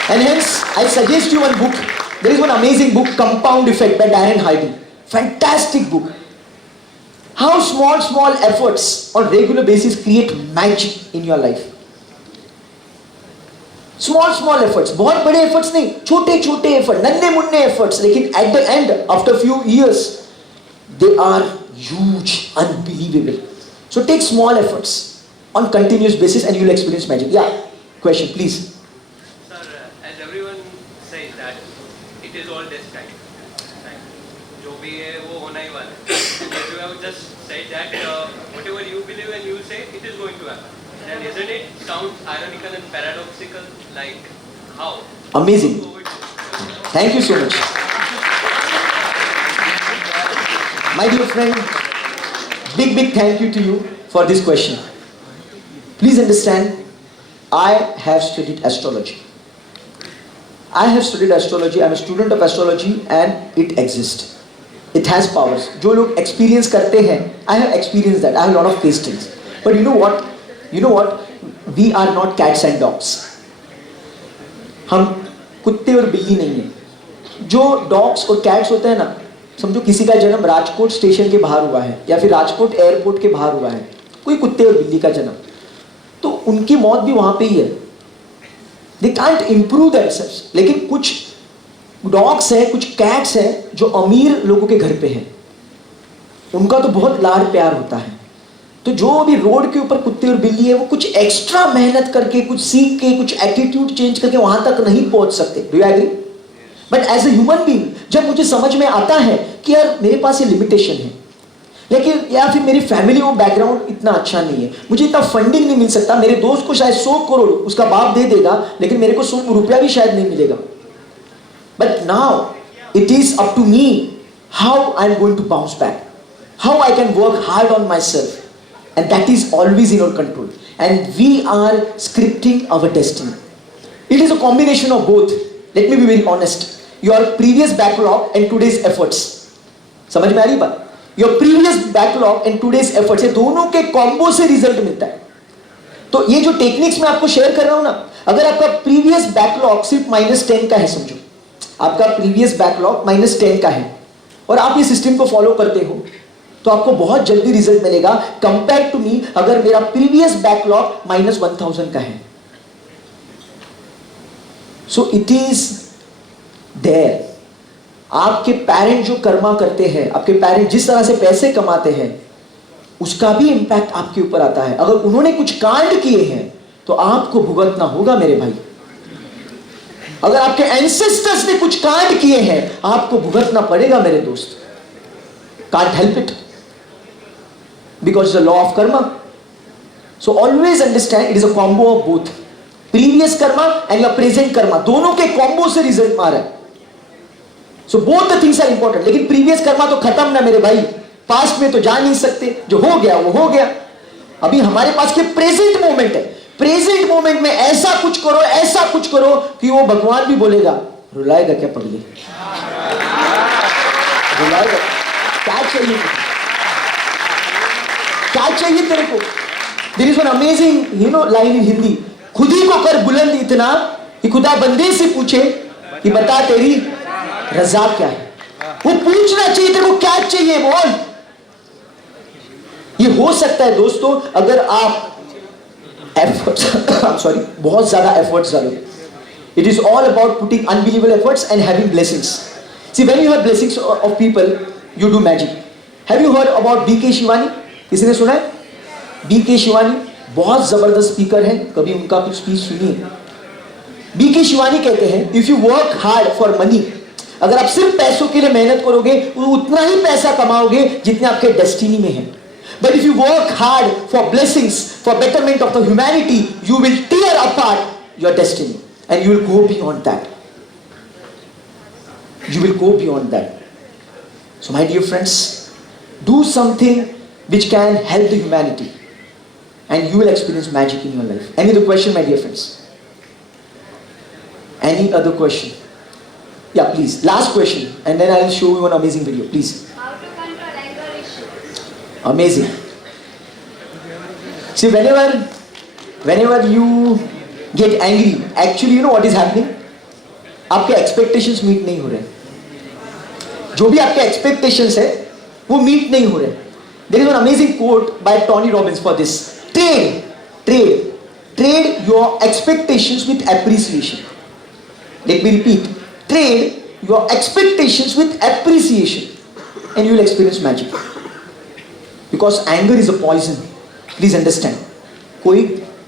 And hence, I suggest you one book. There is one amazing book, Compound Effect by Darren Hardy. Fantastic book. How small efforts on regular basis create magic in your life. Small efforts, बहुत बड़े efforts नहीं, छोटे efforts, नन्हे मुन्ने efforts, लेकिन at the end, after a few years, they are huge, unbelievable. So take small efforts. on continuous basis and you will experience magic. Yeah, question please. Sir, as everyone says that it is all destined. Right? जो भी है वो होना ही वाला है. And as you have just said that whatever you believe and you say, it is going to happen. Then isn't it sounds ironical and paradoxical? Like how? Amazing. Thank you so much. My dear friend, big thank you to you for this question. Please understand, I have studied astrology. I have studied astrology. I am a student of astrology and it exists. It has powers. जो लोग experience करते हैं, I have experienced that. I have a lot of tastings. But you know what? You know what? We are not cats and dogs. हम कुत्ते और बिल्ली नहीं हैं. जो डॉग्स और कैट्स होते हैं ना, समझो किसी का जन्म राजकोट स्टेशन के बाहर हुआ है या फिर राजकोट एयरपोर्ट के बाहर हुआ है, कोई कुत्ते और बिल्ली का जन्म, तो उनकी मौत भी वहां पे ही है. They can't improve themselves. लेकिन कुछ डॉग्स हैं, कुछ कैट्स हैं जो अमीर लोगों के घर पे हैं, उनका तो बहुत लाड प्यार होता है. तो जो अभी रोड के ऊपर कुत्ते और बिल्ली है, वो कुछ एक्स्ट्रा मेहनत करके, कुछ सीख के, कुछ एटीट्यूड चेंज करके वहां तक नहीं पहुंच सकते. Do you agree? But as a human being, जब मुझे समझ में आता है कि यार मेरे पास ये लिमिटेशन है, लेकिन या फिर मेरी फैमिली वो बैकग्राउंड इतना अच्छा नहीं है, मुझे इतना फंडिंग नहीं मिल सकता, मेरे दोस्त को शायद 100 करोड़ उसका बाप दे देगा, लेकिन मेरे को 100 रुपया भी शायद नहीं मिलेगा. But now it is up to me how I am going to bounce back, how I can work hard on myself, and that is always in our control, and we are scripting our destiny. It is a combination of both. Let me be very honest. Your previous backlog and today's efforts. समझ में आ रही बात? Your previous backlog and today's efforts, ये दोनों के combo से result मिलता है. तो ये जो टेक्निक्स मैं आपको शेयर कर रहा हूं ना, अगर आपका प्रीवियस बैकलॉग सिर्फ -10 का है, समझो आपका प्रीवियस बैकलॉग -10 का है और आप ये सिस्टम को फॉलो करते हो, तो आपको बहुत जल्दी रिजल्ट मिलेगा कंपेयर टू मी अगर मेरा प्रीवियस बैकलॉग -1000 का है. So it is there. आपके पेरेंट जो कर्मा करते हैं, आपके पेरेंट जिस तरह से पैसे कमाते हैं, उसका भी इंपैक्ट आपके ऊपर आता है. अगर उन्होंने कुछ कांड किए हैं तो आपको भुगतना होगा मेरे भाई. अगर आपके एंसेस्टर्स ने कुछ कांड किए हैं, आपको भुगतना पड़ेगा मेरे दोस्त. Can't help it, because it's the law of karma. So always understand it is a combo of both. Previous karma and your present karma, दोनों के combo से result मार रहा है. So both the things are important. लेकिन previous karma तो खत्म ना मेरे भाई, past में तो जा नहीं सकते, जो हो गया वो हो गया. अभी हमारे पास के present moment है. Present moment में ऐसा कुछ करो, ऐसा कुछ करो कि वो भगवान भी बोलेगा, रुलाएगा क्या पगली, रुलाएगा. क्या चाहिए, क्या चाहिए तेरे को? There is one amazing line in Hindi, खुद ही को कर बुलंद इतना कि खुदा बंदे से पूछे कि बता तेरी रजा क्या है. वो पूछना चाहिए तेरे को क्या चाहिए, बोल. ये हो सकता है दोस्तों अगर आप एफर्ट्स सॉरी बहुत ज्यादा एफर्ट्स डालो. It is all about putting unbelievable efforts and having blessings. See, when you have blessings of people, you do magic. Have you heard about B.K. Shivani? किसी ने सुना है? B.K. शिवानी बहुत जबरदस्त स्पीकर है, कभी उनका कुछ स्पीच सुनिए. B.K. शिवानी कहते हैं, if you work hard for money, अगर आप सिर्फ पैसों के लिए मेहनत करोगे, उतना ही पैसा कमाओगे जितने आपके डेस्टिनी में है. But if you work hard for blessings, for betterment of the humanity, you will tear apart your destiny and you will go beyond that. You will go beyond that. So my dear friends, do something which can help the humanity and you will experience magic in your life. Any other question, my dear friends? Any other question? Yeah, please. Last question and then I will show you an amazing video. Please. How to control anger issues? Amazing. See, whenever you get angry, actually you know what is happening? आपके expectations meet नहीं हो रहे. जो भी आपके expectations है, वो meet नहीं हो रहे. There is one amazing quote by Tony Robbins for this. Trade your expectations with appreciation. Let me repeat. Trade your expectations with appreciation and you will experience magic. Because anger is a poison. Please understand. कोई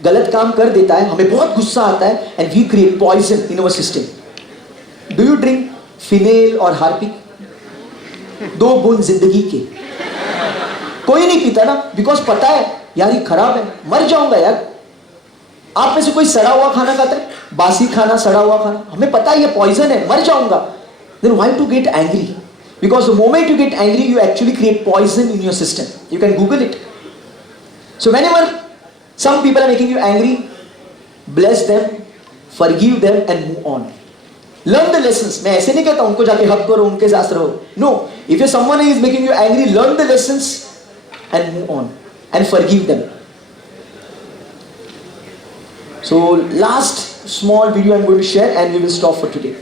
गलत काम कर देता है, हमें बहुत गुस्सा आता है, and we create poison in our system. Do you drink phenyl और हार्पिक? 2 बूंद जिंदगी के. कोई नहीं पीता ना, बिकॉज पता है यार ये खराब है, मर जाऊंगा यार. आप में से कोई सड़ा हुआ खाना खाता है? बासी खाना, सड़ा हुआ खाना, हमें पता है ये पॉइजन है, मर जाऊंगा. Then why to get angry? Because the moment you get angry you actually create poison in your system. You can Google it. So whenever some people are making you angry, bless them, forgive them and move on. Learn the lessons. मैं ऐसे नहीं कहता उनको जाके हक करो, उनके साथ रहो. No, if someone is making you angry, learn the lessons and move on and forgive them. So last small video I'm going to share and we will stop for today.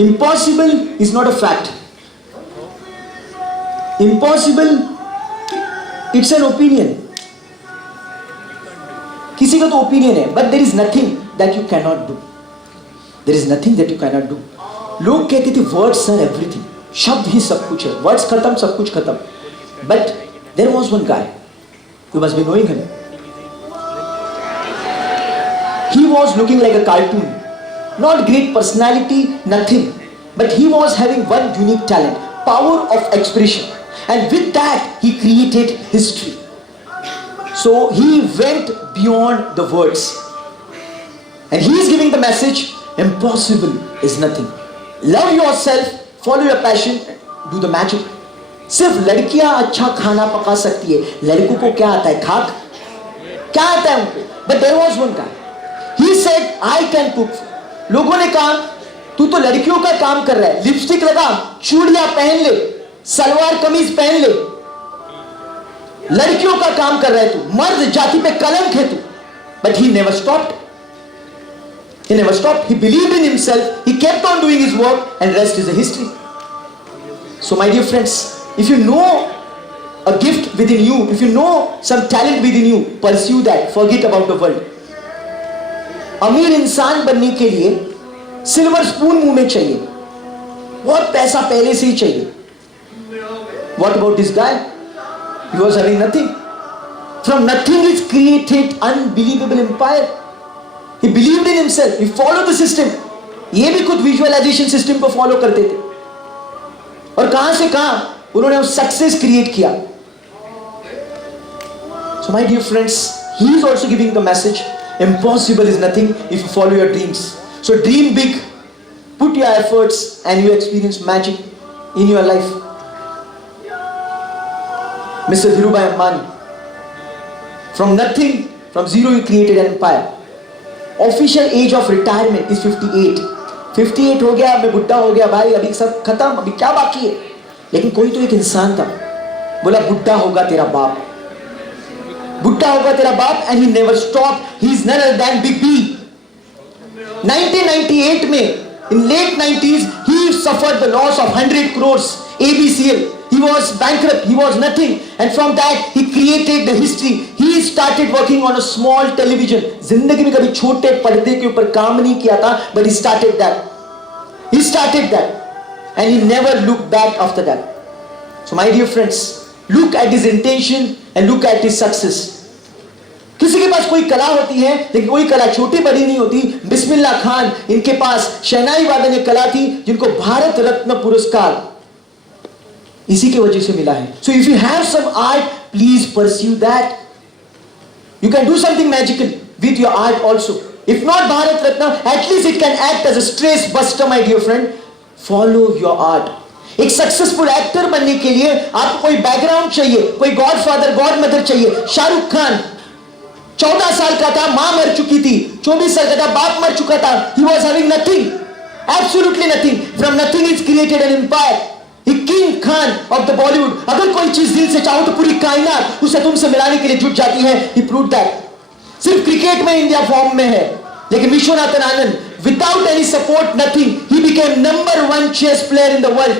Impossible is not a fact. Impossible, it's an opinion. किसी का तो opinion है, but there is nothing that you cannot do. There is nothing that you cannot do. लोग कहते थे words are everything. शब्द ही सब कुछ है. Words खत्म, सब कुछ खत्म. But there was one guy. You must be knowing him. He was looking like a cartoon. Not great personality, nothing. But he was having one unique talent, power of expression. And with that, he created history. So he went beyond the words. And he is giving the message, impossible is nothing. Love yourself, follow your passion, do the magic. सिर्फ लड़कियां अच्छा खाना पका सकती है, लड़कों को क्या आता है? खाक. क्या आता है उनको? But there was one guy. He said, I can cook. लोगों ने कहा तू तो लड़कियों का काम कर रहा है, लिपस्टिक लगा, चूड़ियां पहन ले, सलवार कमीज पहन ले, लड़कियों का काम कर रहा है तू, मर्द जाति पे कलंक है तू. But he never stopped. He never stopped. He believed in himself. He kept on doing his work, and rest is a history. So my dear friends, if you know a gift within you, if you know some talent within you, pursue that. Forget about the world. अमीर इंसान बनने के लिए silver spoon मुंह में चाहिए, बहुत पैसा पहले से ही चाहिए. What about this guy? He was having nothing. From nothing is created unbelievable empire. He believed in himself. He followed the system. ये भी खुद विजुअलाइजेशन सिस्टम को फॉलो करते थे, और कहां से कहां उन्होंने सक्सेस क्रिएट किया. So my dear friends, he is also giving the message, impossible is nothing if you follow your dreams. So dream big, put your efforts, and you experience magic in your life. Mr. Dhirubhai Ambani, from nothing, from zero he created an empire. Official age of retirement is 58. 58 हो गया, मैं बुढ़ा हो गया भाई, अभी सब खत्म, अभी क्या बाकी है. लेकिन कोई तो एक इंसान था, बोला बुढ़ा होगा तेरा बाप, बुढ़ा होगा तेरा बाप. And he never stop. He is none other than big B. 1998 में, in late 90s, he suffered the loss of 100 crores ABCL. He was bankrupt. He was nothing. And from that, he created the history. He started working on a small television. जिंदगी में कभी छोटे पर्दे के ऊपर काम नहीं किया था, but he started that. He started that. And he never looked back after that. So my dear friends, look at his intention and look at his success. किसी के पास कोई कला होती है, लेकिन कोई कला छोटी बड़ी नहीं होती. बिस्मिल्लाह खान, इनके पास शहनाई वादन एक कला थी जिनको भारत रत्न पुरस्कार इसी की वजह से मिला है. So if you have some art, please pursue that. You can do something magical with your art also. If not Bharat Ratna, at least it can act as a stress buster, my dear friend. Follow your art. एक successful actor बनने के लिए आपको कोई background चाहिए, कोई godfather God mother चाहिए. शाहरुख खान 14 साल का था, मां मर चुकी थी. 24 साल का था, बाप मर चुका था. He was having nothing. Absolutely nothing. From nothing he's created an empire. He King Khan of the Bollywood. अगर कोई चीज दिल से चाहो तो पूरी कायनात उसे तुमसे मिलाने के लिए जुट जाती है. He proved that. सिर्फ क्रिकेट में इंडिया फॉर्म में है, लेकिन Viswanathan Anand without any support nothing he became number 1 chess player in the world.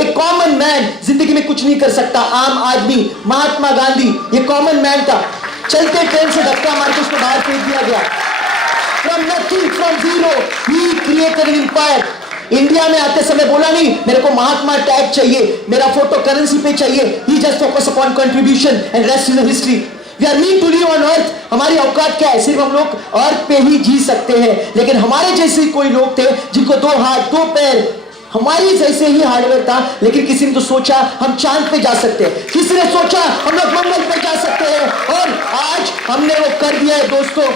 एक कॉमन मैन जिंदगी में कुछ नहीं कर सकता. आम आदमी, महात्मा गांधी, ये कॉमन मैन था. चलते ट्रेन से धक्का मार के उसको बाहर फेंक दिया गया. From nothing, from zero he created an empire. India में आते समय बोला नहीं मेरे को महात्मा टैग चाहिए, मेरा फोटो करेंसी पे चाहिए. He just focus upon contribution and rest is history. We are mean to live on earth. हमारी औकात क्या है? सिर्फ हम लोग अर्थ पे ही जी सकते हैं. लेकिन हमारे जैसे कोई लोग थे जिनको 2 हाथ 2 पैर, हमारी जैसे ही हार्डवेयर था. लेकिन किसी ने तो सोचा हम चांद पे जा सकते हैं, किसी ने सोचा हम लोग मंगल पे जा सकते हैं, और आज हमने वो कर दिया है. दोस्तों,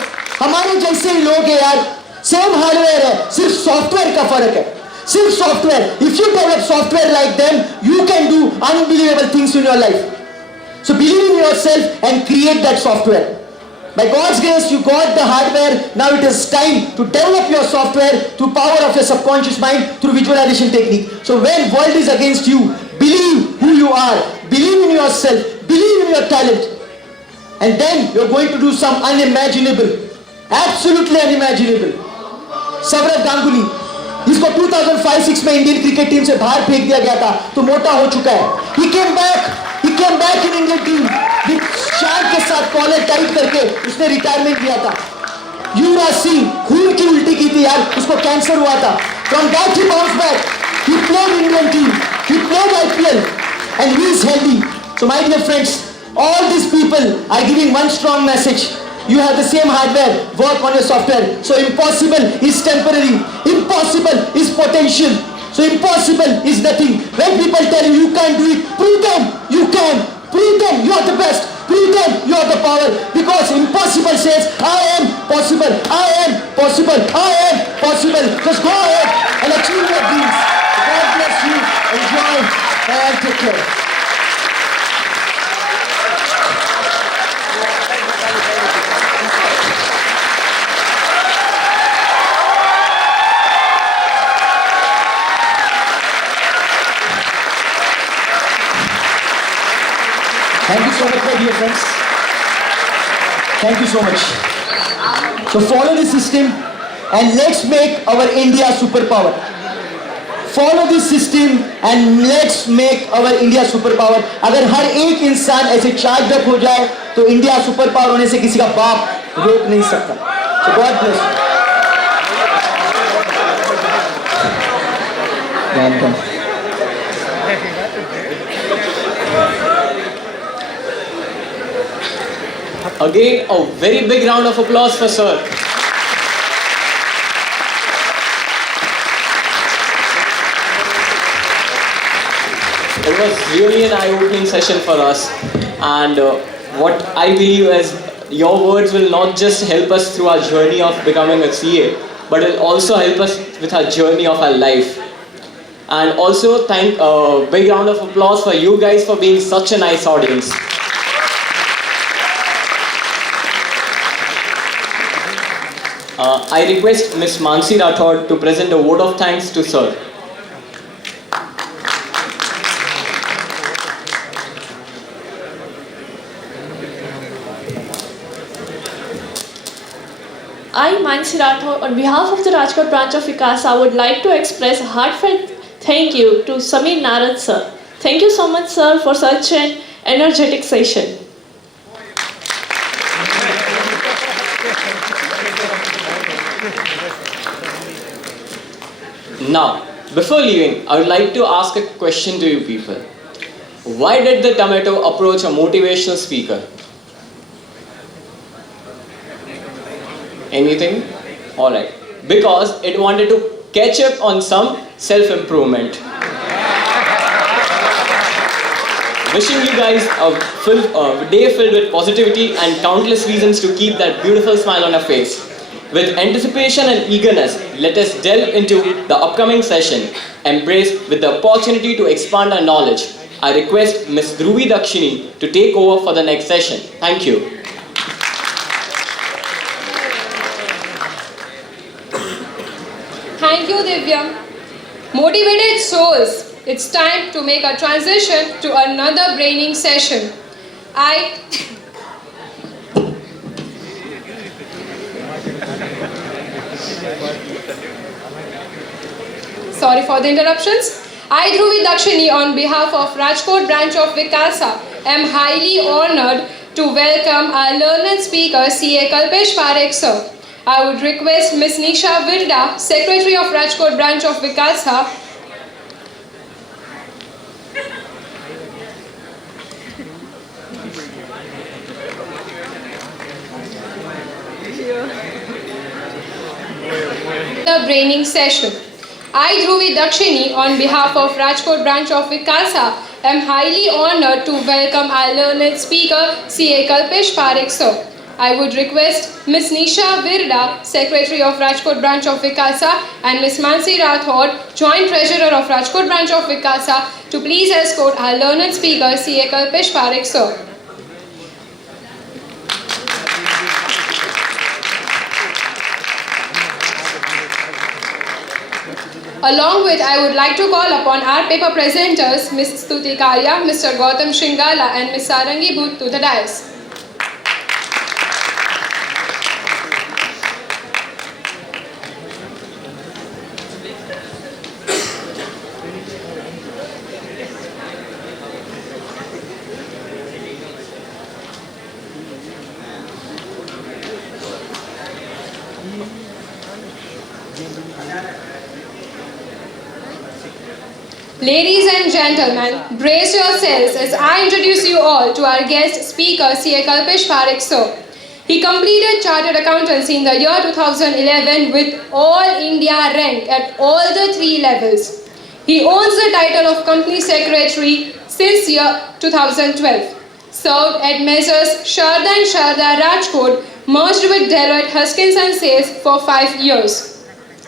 हमारे जैसे ही लोग हैं यार. सेम हार्डवेयर है, सिर्फ सॉफ्टवेयर का फर्क है. सिर्फ software. If you develop software like them you can do unbelievable things in your life. So believe in yourself and create that software. By God's grace, you got the hardware. Now it is time to develop your software through power of your subconscious mind through visualization technique. So when world is against you, believe who you are. Believe in yourself. Believe in your talent. And then you're going to do some unimaginable. Absolutely unimaginable. Saurav Ganguly, जिसको 2005-06 में Indian cricket team से बाहर फेंक दिया गया था, तो मोटा हो चुका है. He came back in Indian team. शान के साथ कॉलर टाइट करके उसने रिटायरमेंट लिया था. युवराज सिंह खून की उल्टी की थी यार, उसको कैंसर हुआ था. From that he bounced back. He played Indian team. He played IPL and he is healthy. So my dear friends, all these people are giving one strong message. You have the same hardware, work on your software. So impossible is temporary. Impossible is potential. So impossible is nothing. When people tell you you can't do it, prove them you can. Prove them you are the best. Prove them you are the power. Because impossible says I am possible. I am possible. I am possible. Just go ahead and achieve your dreams. God bless you. Enjoy and take care. Thank you so much, my dear friends. Thank you so much. So follow the system and let's make our India superpower. Follow this system and let's make our India superpower. अगर हर एक इंसान ऐसे charge up हो जाए तो India super power होने से किसी का बाप रोक नहीं सकता. So God bless you. Welcome. Again, a very big round of applause for sir. It was really an eye-opening session for us, and what I believe is your words will not just help us through our journey of becoming a CA, but it will also help us with our journey of our life. And also thank a big round of applause for you guys for being such a nice audience. I request Ms. Mansi Rathod to present a vote of thanks to sir. I, Mansi Rathod, on behalf of the Rajkot branch of ICASA, would like to express a heartfelt thank you to Samir Narad sir. Thank you so much sir for such an energetic session. Now, before leaving, I would like to ask a question to you people. Why did the tomato approach a motivational speaker? Anything? Alright. Because it wanted to catch up on some self-improvement. Wishing you guys a day filled with positivity and countless reasons to keep that beautiful smile on your face. With anticipation and eagerness, let us delve into the upcoming session, embraced with the opportunity to expand our knowledge. I request Ms. Dhruvi Dakshini to take over for the next session. Thank you. Thank you, Divyam. Motivated souls, it's time to make a transition to another braining session. Sorry for the interruptions. I, Dhruvi Dakshini, on behalf of Rajkot branch of Vikasa, am highly honored to welcome our learned speaker, CA Kalpesh Parekh sir. I would request Ms. Nisha Virda, Secretary of Rajkot branch of Vikasa, the braining session. I, Dhruvi Dakshini, on behalf of Rajkot branch of Vikasa, am highly honored to welcome our learned speaker, CA Kalpesh Parekh sir. I would request Ms. Nisha Virda, Secretary of Rajkot branch of Vikasa, and Ms. Mansi Rathod, Joint Treasurer of Rajkot branch of Vikasa, to please escort our learned speaker, CA Kalpesh Parekh sir. Along with, I would like to call upon our paper presenters, Ms. Stuti Karya, Mr. Gautam Shringala, and Ms. Sarangi Bhutt to the dais. Ladies and gentlemen, brace yourselves as I introduce you all to our guest speaker, CA Kalpesh Parekh sir. He completed Chartered Accountancy in the year 2011 with All India rank at all the 3 levels. He owns the title of Company Secretary since year 2012. Served at Messrs. Sharda and Sharda Rajkot, merged with Deloitte Huskins and Sales for 5 years.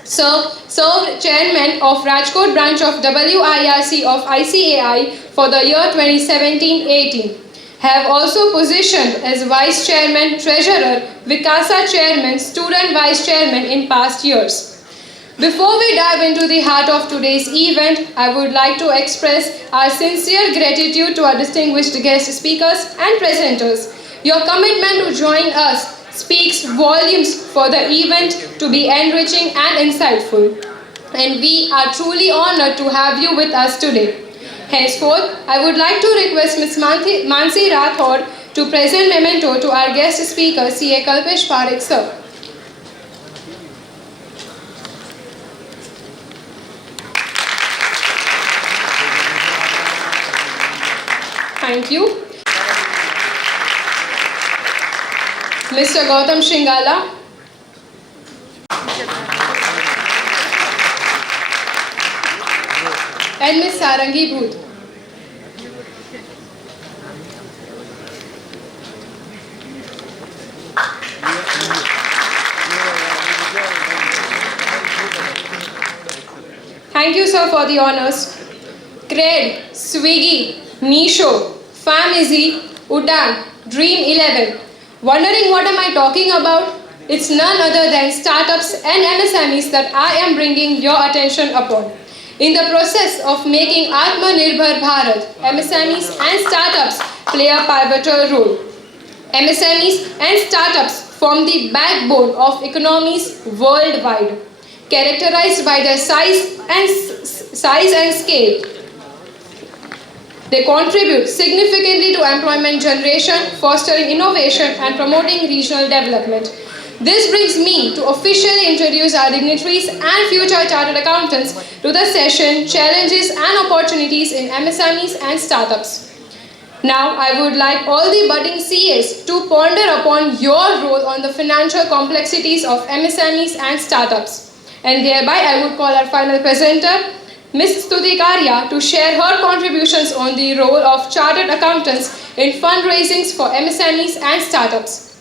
Served Chairman of Rajkot branch of WIRC of ICAI for the year 2017-18. Have also positioned as Vice Chairman, Treasurer, Vikasa Chairman, Student Vice Chairman in past years. Before we dive into the heart of today's event, I would like to express our sincere gratitude to our distinguished guest speakers and presenters. Your commitment to join us speaks volumes for the event to be enriching and insightful. And we are truly honored to have you with us today. Henceforth, I would like to request Ms. Mansi Rathod to present memento to our guest speaker, CA Kalpesh Parekh sir. Thank you. Mr. Gautam Shringala. And Ms. Sarangi Bhutt. Thank you, sir, for the honors. Cred, Swiggy, Meesho, Famizy, Udaan, Dream 11. Wondering what am I talking about? It's none other than startups and MSMEs that I am bringing your attention upon. In the process of making Atmanirbhar Bharat, MSMEs and startups play a pivotal role. MSMEs and startups form the backbone of economies worldwide, characterized by their size and scale. They contribute significantly to employment generation, fostering innovation and promoting regional development. This brings me to officially introduce our dignitaries and future chartered accountants to the session Challenges and Opportunities in MSMEs and Startups. Now, I would like all the budding CAs to ponder upon your role on the financial complexities of MSMEs and startups. And thereby, I would call our final presenter, Ms. Stuti Karya, to share her contributions on the role of chartered accountants in fundraisings for MSMEs and startups.